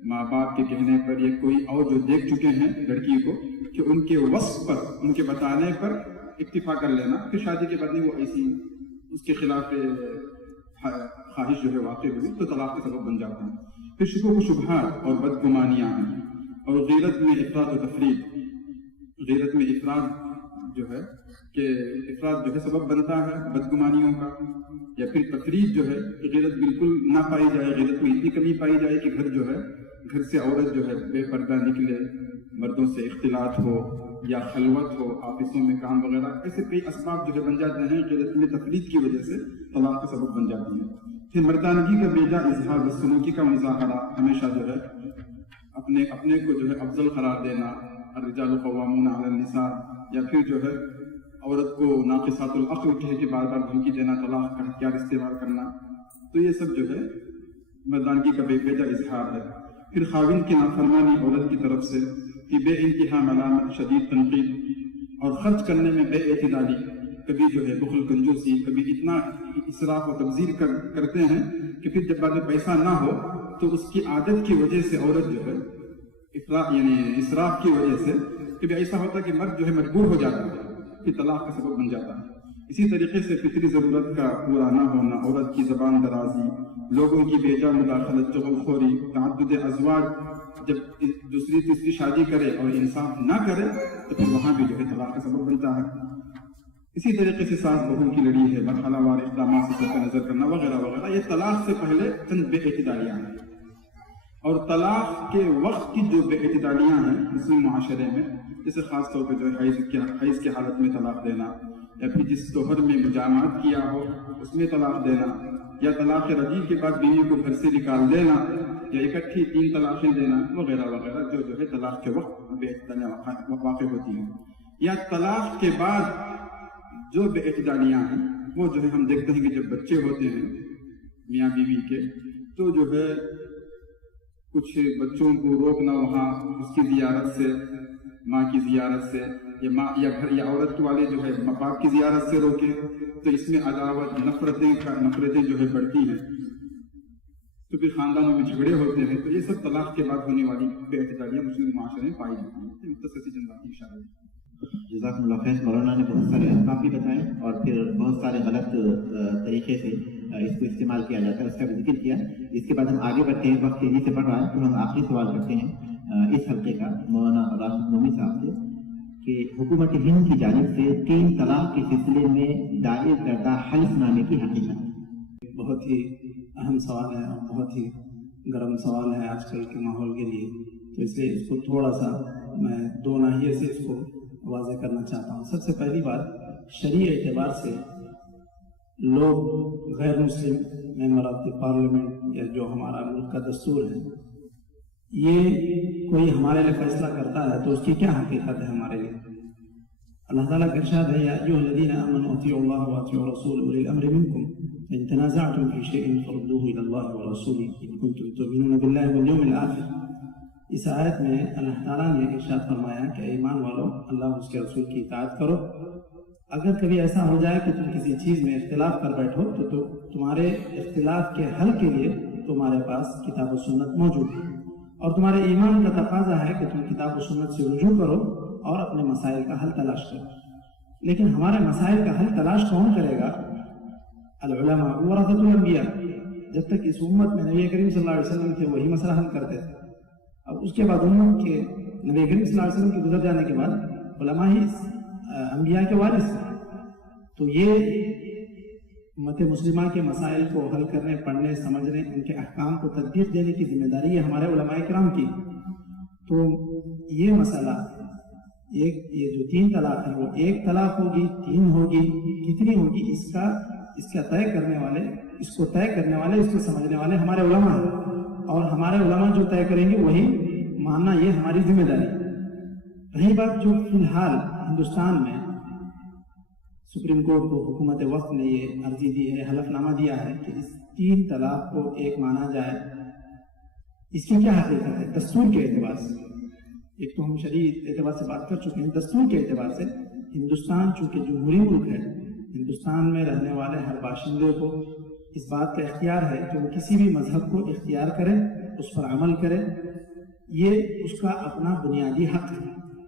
ماں باپ کے کہنے پر یا کوئی اور جو دیکھ چکے ہیں لڑکی کو کہ ان کے وصف پر، ان کے بتانے پر اکتفا کر لینا، پھر شادی کے بعد نہیں وہ ایسی اس کے خلاف خواہش جو ہے واقع ہوئی تو طلاق کا سبب بن جاتا ہے. پھر شکوک و شبہات اور بدگمانیاں ہیں، اور غیرت میں افراط و تفریط. غیرت میں افراد جو ہے کہ افراد جو ہے سبب بنتا ہے بدگمانیوں کا، یا پھر تفریط جو ہے غیرت بالکل نہ پائی جائے، غیرت میں اتنی کمی پائی جائے کہ گھر سے عورت جو ہے بے پردہ نکلے، مردوں سے اختلاط ہو یا خلوت ہو، آفسوں میں کام وغیرہ، ایسے کئی اسباب جو ہے بن جاتے ہیں غیرت میں تفریط کی وجہ سے طلاق کا سبب بن جاتی ہے. پھر مردانگی کا بیجا اظہار، بدسلوکی کا مظاہرہ، ہمیشہ جو ہے اپنے کو جو ہے افضل قرار دینا، الرجال قوامون علی النساء، یا پھر جو ہے عورت کو ناقصات العقل کہہ کے بار بار دھمکی دینا، طلاق کا ہتھیار استعمال کرنا. تو یہ سب جو ہے مردانگی کا بے بیجا اظہار ہے. پھر خاوند کی نافرمانی عورت کی طرف سے، کہ بے انتہا ملامت، شدید تنقید، اور خرچ کرنے میں بے اعتدالی. کبھی جو ہے بخل کنجوسی، کبھی اتنا اسراف و تبذیر کرتے ہیں کہ پھر جب بعد میں پیسہ نہ ہو تو اس کی عادت کی وجہ سے عورت جو ہے اسراف کی وجہ سے کبھی ایسا ہوتا ہے کہ مرد جو ہے مجبور ہو جاتا ہے، پھر طلاق کا سبب بن جاتا ہے. اسی طریقے سے فطری ضرورت کا پورا نہ ہونا، عورت کی زبان درازی، لوگوں کی بیجا مداخلت، چغلخوری، تعدد ازواج، جب دوسری تیسری شادی کرے اور انصاف نہ کرے تو پھر وہاں بھی جو ہے طلاق کا سبب بنتا ہے. اسی طریقے سے ساس بہو کی لڑی ہے، مرحلہ وار اقدامات سے سب نظر کرنا وغیرہ وغیرہ، یہ طلاق سے پہلے چند بے اعتدالیاں ہیں. اور طلاق کے وقت کی جو بے اعتدالیاں ہیں مسلم معاشرے میں، جیسے خاص طور پہ جو ہے حیض کی حالت میں طلاق دینا، یا پھر جس شوہر میں مجامعت کیا ہو اس میں طلاق دینا، یا طلاق رجعی کے بعد بیوی کو گھر سے نکال دینا، یا اکٹھی 3 طلاقیں دینا وغیرہ وغیرہ، جو ہے طلاق کے وقت بے اعتدالیاں واقع ہوتی ہیں. یا طلاق کے بعد جو بے اعتدالیاں ہیں وہ جو ہے ہم دیکھتے ہیں کہ جب بچے ہوتے ہیں میاں بیوی کے، تو جو ہے کچھ بچوں کو روکنا وہاں اس کی زیارت سے، ماں کی زیارت سے، یا گھر یا عورت والے جو ہے باپ کی زیارت سے روکے، تو اس میں عداوت، نفرتیں جو ہے بڑھتی ہیں، تو پھر خاندانوں میں جھگڑے ہوتے ہیں. تو یہ سب طلاق کے بعد ہونے والی بے اعتدالیاں مسلم معاشرے میں پائی جاتی ہیں. مختصر سی چند باتیں اشارہ. جزاکم اللہ خیر. مولانا نے بہت سارے اسباب بھی بتائے اور پھر بہت سارے غلط طریقے سے اس کو استعمال کیا جاتا ہے، اس کا بھی ذکر کیا. اس کے بعد ہم آگے بڑھتے ہیں، وقت تیزی سے بڑھ رہا ہے، تو ہم آخری سوال کرتے ہیں اس حلقے کا مولانا راشد نعومی صاحب سے کہ حکومت ہند کی جانب سے 3 طلاق کے سلسلے میں دائر کردہ حلف نامے کی حقیقت. بہت ہی اہم سوال ہے اور بہت ہی گرم سوال ہے آج کل کے ماحول کے لیے، تو اس لیے اس کو تھوڑا سا میں 2 ناحیے سے اس کو واضح کرنا چاہتا ہوں. سب سے پہلی بات، شرعی اعتبار سے لوگ غیر مسلم ممبر آف دی پارلیمنٹ یا جو ہمارا ملک کا دستور ہے، یہ کوئی ہمارے لیے فیصلہ کرتا ہے تو اس کی کیا حقیقت ہے ہمارے لیے؟ اللہ تعالیٰ کا ارشاد ہے، یا ایھا الذین آمنوا اطیعوا اللہ واطیعوا الرسول واولی الامر منکم فإن تنازعتم فی شیء فردوہ الی اللہ ورسولہ ان کنتم تؤمنون باللہ والیوم الآخر. اس آیت میں اللہ تعالیٰ نے ارشاد فرمایا کہ ایمان والو، اللہ اس کے رسول کی اطاعت کرو. اگر کبھی ایسا ہو جائے کہ تم کسی چیز میں اختلاف کر بیٹھو تو تمہارے اختلاف کے حل کے لیے تمہارے پاس کتاب و سنت موجود ہے، اور تمہارے ایمان کا تقاضا ہے کہ تم کتاب و سنت سے رجوع کرو اور اپنے مسائل کا حل تلاش کرو. لیکن ہمارے مسائل کا حل تلاش کون کرے گا؟ العلماء ورثۃ الانبیاء. جب تک اس امت میں نبی کریم صلی اللہ علیہ وسلم تھے وہی مسئلہ حل کرتے تھے. اب اس کے بعد امت کے نبی کریم صلی اللہ علیہ وسلم کے گزر جانے کے بعد علماء ہی انبیاء کے وارث ہیں. تو یہ امت مسلمہ کے مسائل کو حل کرنے، پڑھنے، سمجھنے، ان کے احکام کو تطبیق دینے کی ذمہ داری ہے ہمارے علماء کرام کی. تو یہ مسئلہ یہ جو 3 طلاق ہے وہ 1 طلاق ہوگی 3 ہوگی کتنی ہوگی، اس کا طے کرنے والے، اس کو طے کرنے والے، اس کو سمجھنے والے ہمارے علماء ہیں، اور ہمارے علماء جو طے کریں گے وہی ماننا یہ ہماری ذمہ داری ہے۔ رہی بات جو فی الحال ہندوستان میں سپریم کورٹ کو حکومت وقت نے یہ عرضی دی ہے، حلف نامہ دیا ہے کہ اس 3 طلاق کو 1 مانا جائے، اس کی کیا حقیقت ہے دستور کے اعتبار سے؟ ایک تو ہم شرعی اعتبار سے بات کر چکے ہیں، دستور کے اعتبار سے ہندوستان چونکہ جمہوری ملک ہے، ہندوستان میں رہنے والے ہر باشندے کو اس بات کا اختیار ہے کہ وہ کسی بھی مذہب کو اختیار کرے، اس پر عمل کرے، یہ اس کا اپنا بنیادی حق ہے۔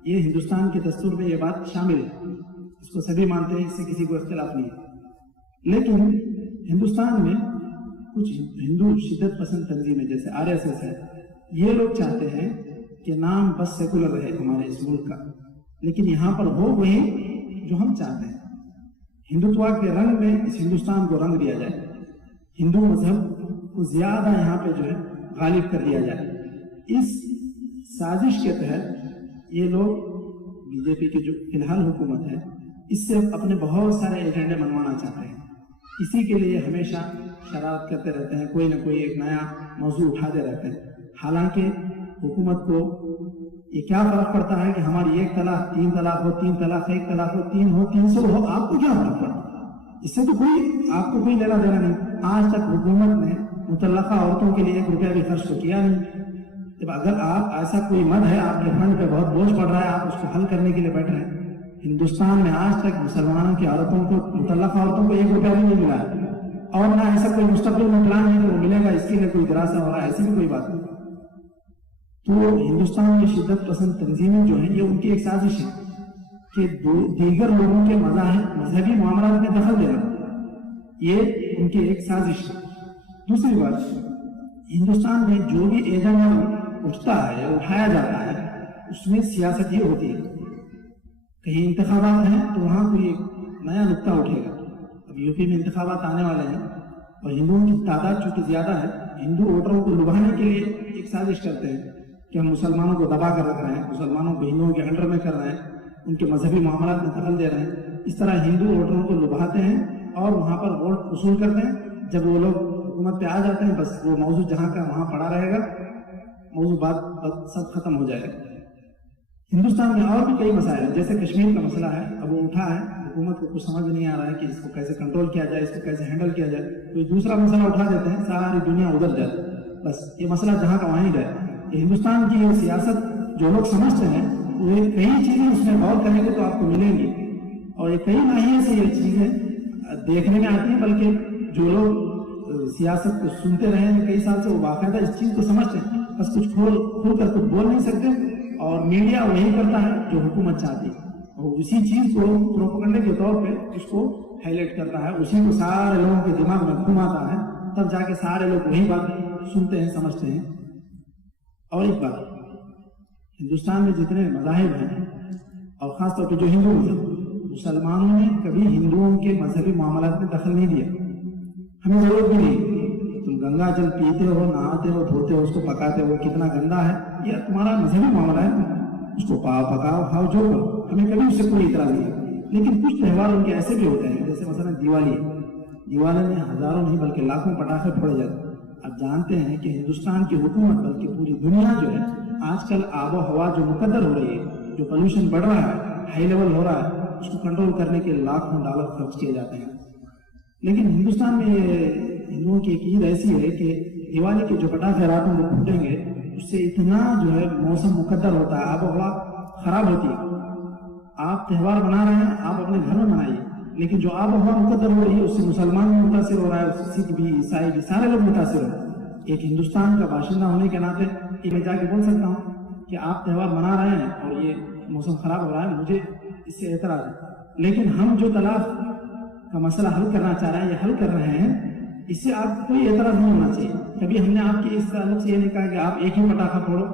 یہ ہندوستان کے دستور میں یہ بات شامل ہے، اس کو سبھی مانتے ہیں، اس سے کسی کو اختلاف نہیں ہے۔ لیکن ہندوستان میں کچھ ہندو شدت پسند تنظیمیں جیسے RSS ہے، یہ لوگ چاہتے ہیں کہ نام بس سیکولر رہے ہمارے اس ملک کا، لیکن یہاں پر ہو وہی جو ہم چاہتے ہیں، ہندوتوا کے رنگ میں اس ہندوستان کو رنگ دیا جائے، ہندو مذہب کو زیادہ یہاں پہ جو ہے غالب کر دیا جائے۔ اس سازش کے تحت یہ لوگ BJP کی جو فی الحال حکومت ہے اس سے اپنے بہت سارے ایجنڈے منوانا چاہتے ہیں، اسی کے لیے ہمیشہ شرارت کرتے رہتے ہیں، کوئی نہ کوئی ایک نیا موضوع اٹھاتے رہتے ہیں۔ حالانکہ حکومت کو یہ کیا فرق پڑتا ہے کہ ہماری 1 طلاق 3 طلاق ہو، 3 طلاق 1 طلاق ہو، 3 ہو 300 ہو، آپ کو کیا فرق پڑتا ہے؟ اس سے تو آپ کو کوئی لینا دینا نہیں۔ آج تک حکومت نے مطلقہ عورتوں کے لیے 1 روپیہ بھی خرچ تو کیا نہیں۔ جب اگر آپ ایسا کوئی مد ہے، آپ کے فنڈ پہ بہت بوجھ پڑ رہا ہے، آپ اس کو حل کرنے کے لیے بیٹھ رہے ہیں۔ ہندوستان میں آج تک مسلمانوں کی عورتوں کو، مطلقہ عورتوں کو 1 روپیہ بھی نہیں ملا ہے، اور نہ ایسا کوئی مستقبل میں پلان ہے کہ وہ ملے گا، اس کے لیے کوئی دراسہ ہو رہا ہے، ایسی بھی کوئی بات نہیں۔ تو ہندوستان میں شدت پسند تنظیمیں جو ہیں یہ ان کی ایک سازش ہے کہ دیگر لوگوں کے مذہبی معاملات میں دخل دینا، یہ ان کی ایک سازش ہے۔ دوسری بات، ہندوستان میں جو بھی ایجنڈا اٹھتا ہے، اٹھایا جاتا ہے، اس میں سیاست یہ ہوتی ہے، کہیں انتخابات ہیں تو وہاں کوئی ایک نیا نقطہ اٹھے گا۔ اب UP میں انتخابات آنے والے ہیں اور ہندوؤں کی تعداد چونکہ زیادہ ہے، ہندو ووٹروں کو لبھانے کے لیے ایک سازش کرتے ہیں کہ ہم مسلمانوں کو دبا کر رکھ رہے ہیں، مسلمانوں کو ہندوؤں کے انڈر میں کر رہے ہیں، ان کے مذہبی معاملات میں دخل دے رہے ہیں۔ اس طرح ہندو ووٹروں کو لبھاتے ہیں اور وہاں پر ووٹ وصول کرتے ہیں۔ جب وہ لوگ حکومت پہ آ جاتے ہیں، بس وہ موضوع جہاں کا وہاں پڑا رہے گا، موضوع بات سب ختم ہو جائے گا۔ ہندوستان میں اور بھی کئی مسائل ہیں، جیسے کشمیر کا مسئلہ ہے، اب وہ اٹھا ہے، حکومت کو کچھ سمجھ نہیں آ رہا ہے کہ اس کو کیسے کنٹرول کیا جائے، اس کو کیسے ہینڈل کیا جائے، کوئی دوسرا مسئلہ اٹھا دیتے ہیں، ساری دنیا ادھر جائے، بس یہ مسئلہ جہاں کا وہیں رہے۔ ہندوستان کی یہ سیاست جو لوگ سمجھتے ہیں، وہ کئی چیزیں اس میں غور کریں گے تو آپ کو ملیں گی، اور یہ کئی ناحیے سے یہ چیزیں دیکھنے میں آتی ہیں، بلکہ جو لوگ سیاست کو سنتے رہے ہیں کئی سال سے، وہ باقاعدہ اس چیز کو سمجھتے ہیں، بس کچھ کھول کر کچھ بول نہیں سکتے، اور میڈیا وہی کرتا ہے جو حکومت چاہتی ہے، اور اسی چیز کو پروپیگنڈے کے طور پہ اس کو ہائی لائٹ کرتا ہے، اسی کو سارے لوگوں کے دماغ میں گھماتا ہے، تب جا کے سارے لوگ وہی بات سنتے ہیں، سمجھتے ہیں۔ اور ایک بات، ہندوستان میں جتنے مذاہب ہیں، اور خاص طور پہ جو ہندو مذہب، مسلمانوں نے کبھی ہندوؤں کے مذہبی معاملات میں دخل نہیں دیا، ہمیں ضرورت بھی نہیں۔ تم گنگا جل پیتے ہو، نہاتے ہو، دھوتے ہو، اس کو پکاتے ہو، کتنا گندا ہے، یہ تمہارا مذہبی معاملہ ہے، اس کو پکاؤ کھاؤ جو کرو، ہمیں کبھی اس سے کوئی اعتراض نہیں ہے۔ لیکن کچھ تہوار ان کے ایسے بھی ہوتے ہیں، جیسے مثلا دیوالی میں ہزاروں نہیں بلکہ لاکھوں پٹاخے پھوڑے جاتے ہیں۔ اب جانتے ہیں کہ ہندوستان کی حکومت بلکہ پوری دنیا جو ہے آج کل آب و ہوا جو مقدر ہو رہی ہے، جو پولوشن بڑھ رہا ہے، ہائی لیول ہو رہا ہے، اس کو کنٹرول کرنے کے لاکھوں ڈالر خرچ کیے جاتے ہیں۔ لیکن ہندوستان میں ہندوؤں کی ایک عید ایسی ہے کہ دیوالی کے جو پٹاخے راتوں کو پھوٹیں گے، اس سے اتنا جو ہے موسم مقدر ہوتا ہے، آب و ہوا خراب ہوتی ہے۔ آپ تہوار منا رہے ہیں، آپ اپنے گھر میں منائیے، لیکن جو آب و ہوا مقدر ہو رہی ہے اس سے مسلمان بھی متاثر ہو رہا ہے، اس سے سکھ بھی، عیسائی بھی، سارے لوگ متاثر ہو رہے ہیں۔ ایک ہندوستان کا باشندہ ہونے کے ناطے میں جا کے بول سکتا ہوں کہ آپ تہوار منا رہے ہیں اور یہ موسم خراب ہو رہا ہے، مجھے اس سے اعتراض ہے۔ لیکن ہم جو طلاق کا مسئلہ حل کرنا چاہ رہے ہیں، یہ حل کر رہے ہیں، اس سے آپ کو کوئی اعتراض نہیں ہونا چاہیے۔ کبھی ہم نے آپ کی اس تعلق سے یہ نہیں کہا کہ آپ ایک ہی پٹاخہ پھوڑو،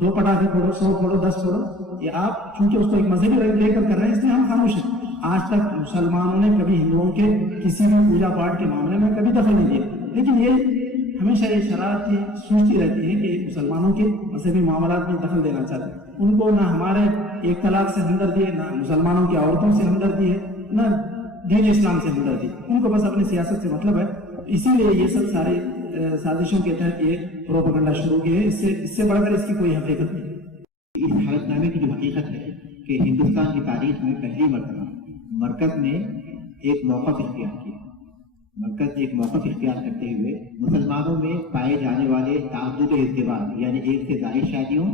2 پٹاخے پھوڑو، 100 پھوڑو، 10 پھوڑو، یہ آپ چونکہ اس کو ایک مذہبی رنگ لے کر کر رہے ہیں، اس لیے ہم خاموش ہیں۔ آج تک مسلمانوں نے کبھی ہندوؤں کے کسی بھی پوجا پاٹ کے معاملے میں کبھی دخل نہیں دیا، لیکن یہ ہمیشہ یہ شرارت کی سوچتی رہتی ہے کہ مسلمانوں کے مذہبی معاملات میں دخل دینا چاہتے ہیں. ان کو نہ ہمارے ایک طلاق سے ہمدردی ہے، نہ مسلمانوں کی عورتوں سے ہمدردی ہے، نہ دین اسلام سے ہمدردی. ان کو بس اپنی سیاست سے مطلب ہے. اسی لیے یہ سب سارے سازشوں کے تحت یہ پروپیگنڈا شروع کی ہے. اس سے بڑھ کر اس کی کوئی حقیقت نہیں. اس حلف نامے کی جو حقیقت ہے کہ ہندوستان کی تاریخ میں پہلی مرتبہ مرکز نے ایک موقف اختیار کیا. مرکز نے ایک موقف اختیار کرتے ہوئے مسلمانوں میں پائے جانے والے تعدد ازدواج یعنی ایک سے زائد شادیوں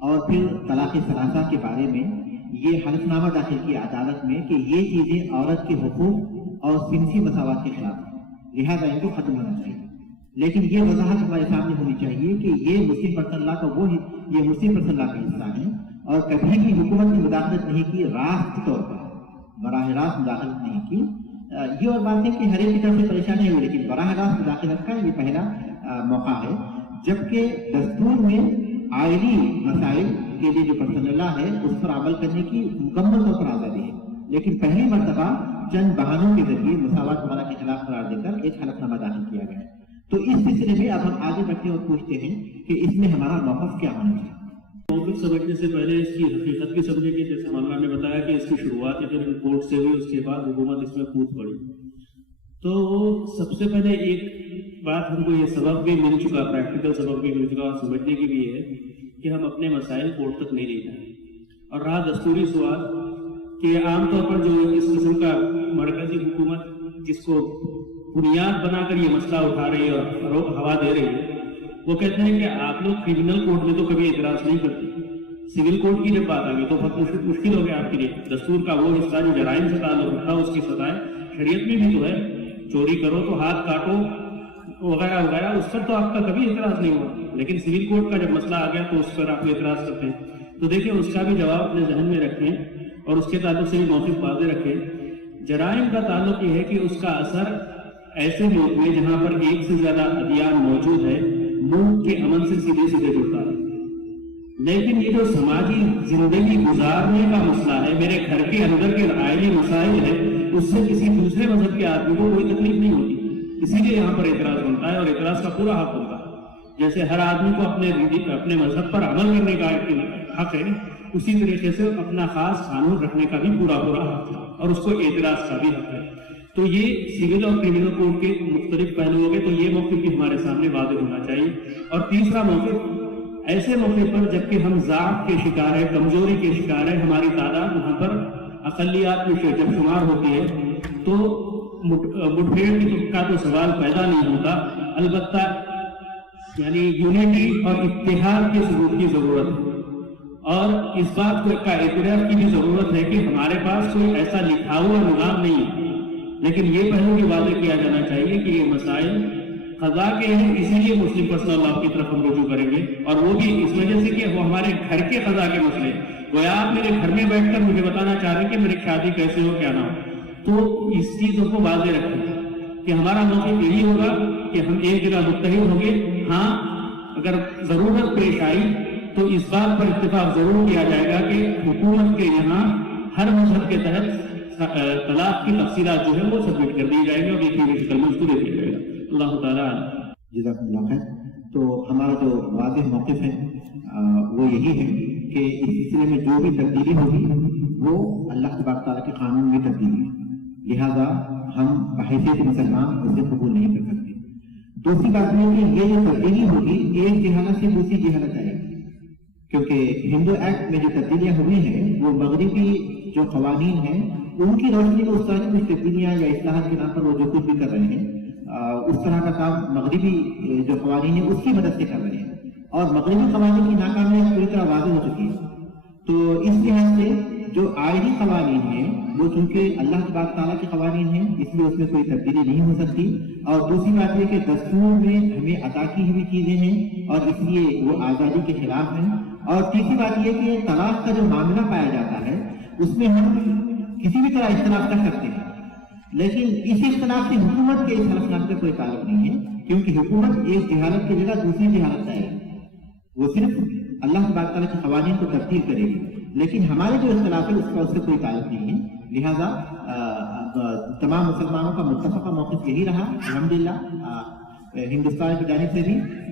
اور پھر طلاق ثلاثہ کے بارے میں یہ حلف نامہ داخل کیا عدالت میں کہ یہ چیزیں عورت کے حقوق اور جنسی مساوات کے خلاف ہیں، لہٰذا ان کو ختم ہونا چاہیے. لیکن یہ وضاحت ہمارے سامنے ہونی چاہیے کہ یہ مسلم پرسنل لا کا یہ مسلم پرسنل لا کا حصہ ہے اور کبھی بھی حکومت نے مداخلت نہیں کی، راست طور پر براہ راست مداخلت نہیں کی. یہ اور بات ہے کہ ہر ایک کی طرف سے پریشانی ہوئی، لیکن براہ راست مداخلت کا یہ پہلا موقع ہے. جبکہ دستور میں آئینی مسائل کے لیے جو پرسنل لا ہے اس پر عمل کرنے کی مکمل طور پر آزادی ہے، لیکن پہلی مرتبہ چند بہانوں کے ذریعے مساوات وغیرہ کے خلاف قرار دے کر ایک حلف نامہ داخل کیا گیا ہے. تو اس سلسلے میں اب ہم آگے بڑھتے ہیں اور پوچھتے ہیں کہ اس میں ہمارا موقف کیا ہونا چاہیے. موقف سمجھنے سے پہلے اس کی حقیقت بھی سمجھے کہ جیسے مولانا نے بتایا کہ اس کی شروعات جب رپورٹ سے ہوئی اس کے بعد حکومت اس میں کود پڑی. تو سب سے پہلے ایک بات ہم کو یہ سبق بھی مل چکا، پریکٹیکل سبق بھی مل چکا اور سمجھنے کی بھی ہے کہ ہم اپنے مسائل کورٹ تک نہیں لے جائیں. اور رہا دستوری سوال کہ عام طور پر جو اس قسم کا مرکزی حکومت جس کو بنیاد بنا کر یہ مسئلہ اٹھا رہی ہے اور ہوا دے رہی ہے، وہ کہتے ہیں کہ آپ لوگ کرمنل کورٹ میں تو کبھی اعتراض نہیں کرتے، سول کورٹ کی جب بات آ گئی تو بہت مشکل ہو گیا آپ کے لیے. دستور کا وہ حصہ جو جرائم سے تعلق رکھتا ہے اس کی سزائیں شریعت میں بھی تو ہے، چوری کرو تو ہاتھ کاٹو وغیرہ وغیرہ، اس پر تو آپ کا کبھی اعتراض نہیں ہوا. لیکن سول کورٹ کا جب مسئلہ آ گیا تو اس پر آپ اعتراض کرتے ہیں. تو دیکھیں اس کا بھی جواب اپنے ذہن میں رکھیں اور اس کے تعلق سے بھی موقف واضح رکھیں. جرائم کا تعلق یہ ہے کہ اس کا اثر ایسے ملک میں جہاں پر ایک سے زیادہ ادیان موجود ہے ملک کے امن سے سیدھے سیدھے جڑتا ہے. لیکن یہ جو سماجی زندگی گزارنے کا مسئلہ ہے، میرے گھر کے اندر کے آئلی مسائل ہے، اس سے کسی دوسرے مذہب کے آدمی کو کوئی تکلیف نہیں ہوتی. اسی لیے یہاں پر اعتراض بنتا ہے اور اعتراض کا پورا حق ہوتا ہے. جیسے ہر آدمی کو اپنے مذہب پر عمل کرنے کا حق ہے، اسی طریقے سے اپنا خاص قانون رکھنے کا بھی پورا حق ہے اور اس کو اعتراض کا بھی حق ہے. تو یہ سول اور کرمنل کوڈ کے مختلف پہلو ہو گئے. تو یہ موقف بھی ہمارے سامنے واضح ہونا چاہیے. اور تیسرا موقف ایسے موقع پر جبکہ ہم ضعف کے شکار ہیں، کمزوری کے شکار ہیں، ہماری تعداد وہاں پر اقلیات میں جب شمار ہوتی ہے تو مٹبھیڑ کا تو سوال پیدا نہیں ہوتا. البتہ یعنی یونٹی اور اتحاد کے ثبوت کی ضرورت ہے اور اس بات کا اعتراف کی بھی ضرورت ہے کہ ہمارے پاس کوئی ایسا لکھا ہوا نظام نہیں ہے. لیکن یہ پہلو بھی واضح کیا جانا چاہیے کہ یہ مسائل قضا کے ہیں، اسی لیے مسلم پرسنل لا کی طرف ہم رجوع کریں گے. اور وہ بھی اس وجہ سے کہ وہ ہمارے گھر کے قضا کے مسئلے. گویا آپ میرے گھر میں بیٹھ کر مجھے بتانا چاہ رہے ہیں کہ میری شادی کیسے ہو کیا نہ ہو. تو اس چیزوں کو واضح رکھیں کہ ہمارا موقف یہی ہوگا کہ ہم ایک جگہ متحد ہوں گے. ہاں اگر ضرورت پیش آئی تو اس بات پر اتفاق ضرور کیا جائے گا کہ حکومت کے یہاں ہر مذہب کے تحت طلاق کی تفصیلات جو ہے وہ سبمٹ کر دی جائے گی اور ایک شکل میں اس کو دے دیا جائے گا. اللہ تعالیٰ جزاک اللہ خیر. تو ہمارا جو واضح موقف ہے وہ یہی ہے کہ اس سلسلے میں جو بھی تبدیلی ہوگی وہ اللہ تبارک تعالیٰ کے قانون میں تبدیلی ہے، لہذا ہم بحیثیت مسلمان اسے قبول نہیں کر سکتے. دوسری بات یہ کہ یہ جو تبدیلی ہوگی ایک جہالت سے دوسری جہالت آئے گی، کیونکہ ہندو ایکٹ میں جو تبدیلیاں ہوئی ہیں وہ مغربی جو قوانین ہیں ان کی روشنی میں اس طرح کی کچھ تبدیلیاں یا اصلاحات کے نام پر وہ جو کچھ بھی کر رہے ہیں اس طرح کا کام مغربی جو قوانین ہیں اس کی مدد سے کر رہے ہیں اور مغربی قوانین کی ناکامیاں پوری طرح واضح ہو چکی ہے. تو اس لحاظ سے جو آئینی قوانین ہیں وہ چونکہ اللہ تبارک تعالیٰ کے قوانین ہیں اس لیے اس میں کوئی تبدیلی نہیں ہو سکتی. اور دوسری بات یہ کہ دستور میں ہمیں عطا کی ہوئی چیزیں ہیں اور اس لیے وہ آزادی کے خلاف ہیں. اور تیسری بات یہ کہ طلاق کا جو معاملہ پایا جاتا ہے اس میں ہم کسی بھی طرح اختلاف کر سکتے ہیں، لیکن اس اختلاف سے حکومت کے اس حلف نامے کا کوئی تعلق نہیں ہے، کیونکہ حکومت ایک جہالت کی جگہ دوسری جہالت لائے گی. وہ صرف اللہ تبارک تعالیٰ کے قوانین کو تبدیل کرے گی، لیکن ہمارے جو اختلاف ہے اس سے کوئی تعلق نہیں ہے. لہذا تمام مسلمانوں کا متفقہ موقف یہی رہا الحمدللہ ہندوستان کی جانب سے بھی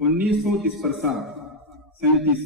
1937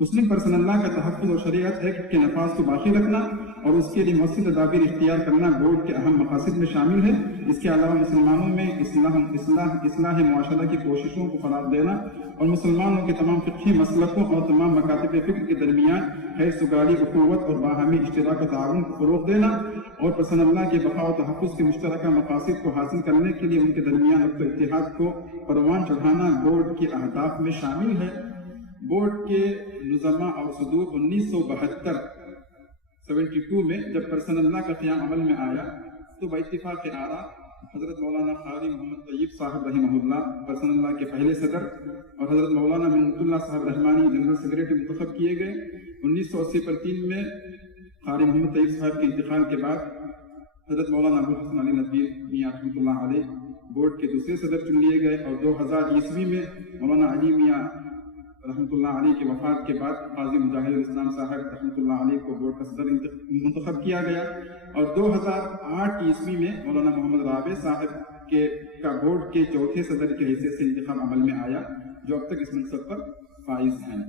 مسلم پرسن اللہ کا تحفظ اور شریعت ایکٹ کے نفاذ کو باقی رکھنا اور اس کے لیے مؤثر تدابیر اختیار کرنا بورڈ کے اہم مقاصد میں شامل ہے۔ اس کے علاوہ مسلمانوں میں اصلاح معاشرہ کی کوششوں کو فروغ دینا اور مسلمانوں کے تمام فقہی مسلکوں اور تمام مکاتب فکر کے درمیان خیر سگالی، اخوت اور باہمی اشتراک و تعاون کو فروغ دینا اور پرسن اللہ کے بقاء و تحفظ کے مشترکہ مقاصد کو حاصل کرنے کے لیے ان کے درمیان اتحاد کو پروان چڑھانا بورڈ کے اہداف میں شامل ہے۔ بورڈ کے نظما اور صدور 1972 میں جب پرسن اللہ کا قیام عمل میں آیا تو باتفاق آراء حضرت مولانا قاری محمد طیب صاحب رحمہ اللہ پرسن اللہ کے پہلے صدر اور حضرت مولانا منت اللہ صاحب رحمانی جنرل سیکریٹری منتخب کیے گئے۔ 1980 میں قاری محمد طیب صاحب کے انتقال کے بعد حضرت مولانا ابو الحسن علی ندوی میاں رحمۃ اللہ علیہ بورڈ کے دوسرے صدر چن لیے گئے اور 2000 میں مولانا علی میاں رحمۃ اللہ علیہ کی وفات کے بعد قاضی مجاہد الاسلام صاحب رحمۃ اللہ علیہ کو بورڈ کا صدر منتخب کیا گیا اور 2008 میں مولانا محمد رابع صاحب کا بورڈ کے چوتھے صدر کی حیثیت سے انتخاب عمل میں آیا، جو اب تک اس منصب پر فائز ہیں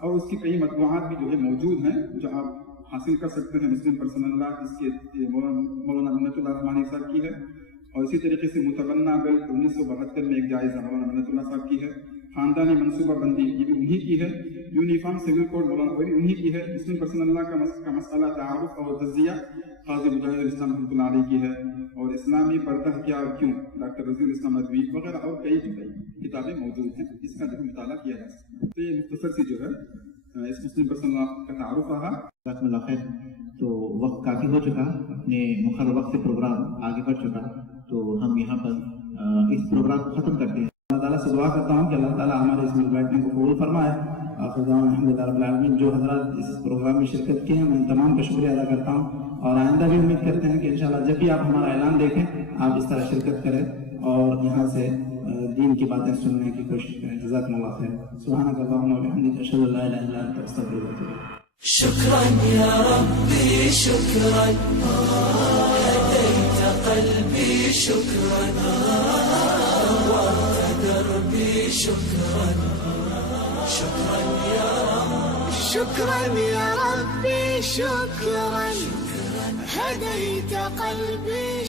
اور اس کی کئی مطبوعات بھی جو ہے موجود ہیں جو آپ حاصل کر سکتے ہیں۔ مسلم پرسن اللہ اس کے مولانا منت اللہ رحمانی صاحب کی ہے اور اسی طریقے سے متبنہ بل 1972 میں ایک جائزہ مولانا منت اللہ صاحب کی ہے۔ خاندانی منصوبہ بندی یہ بھی انہی کی ہے۔ یونیفارم سول کوڈ مولانا بھی انہی کی ہے۔ مسلم پرسن اللہ کا مسئلہ تعارف اور تجزیہ قاضی مجاہد الاسلام رحمۃ اللہ علیہ کی ہے اور اسلامی پردہ کیا اور کیوں ڈاکٹر رضی الاسلام ندوی وغیرہ اور کئی کتابیں موجود ہیں، اس کا جو مطالعہ کیا جا سکتا ہے۔ تو یہ مختصر سی جو ہے اس مسلم پرسن اللہ کا تعارف رہا۔ جزاکم اللہ خیر۔ تو وقت کافی ہو چکا، اپنے مقرر وقت سے پروگرام آگے بڑھ چکا، تو ہم یہاں پر اس پروگرام کو ختم کرتے ہیں۔ اللہ تعالیٰ سے دعا کرتا ہوں کہ اللہ تعالیٰ ہمارے اس مل بیٹھنے کو قبول فرمائے۔ آخر دعوانا الحمد للہ رب العالمین۔ جو حضرات اس پروگرام میں شرکت کی ہیں میں ان تمام کا شکریہ ادا کرتا ہوں اور آئندہ بھی امید کرتے ہیں کہ انشاءاللہ جب بھی آپ ہمارا اعلان دیکھیں آپ اس طرح شرکت کریں اور یہاں سے دین کی باتیں سننے کی کوشش کریں۔ جزاکم اللہ خیر۔ سبحانک اللہم و بحمدک، اشہد ان لا الہ الا انت، استغفرک و اتوب الیک۔ شكرا يا ربي شكرا هديت قلبي شكرا نورت دربي شكرا شكرا يا رب شكرا يا ربي شكرا هديت قلبي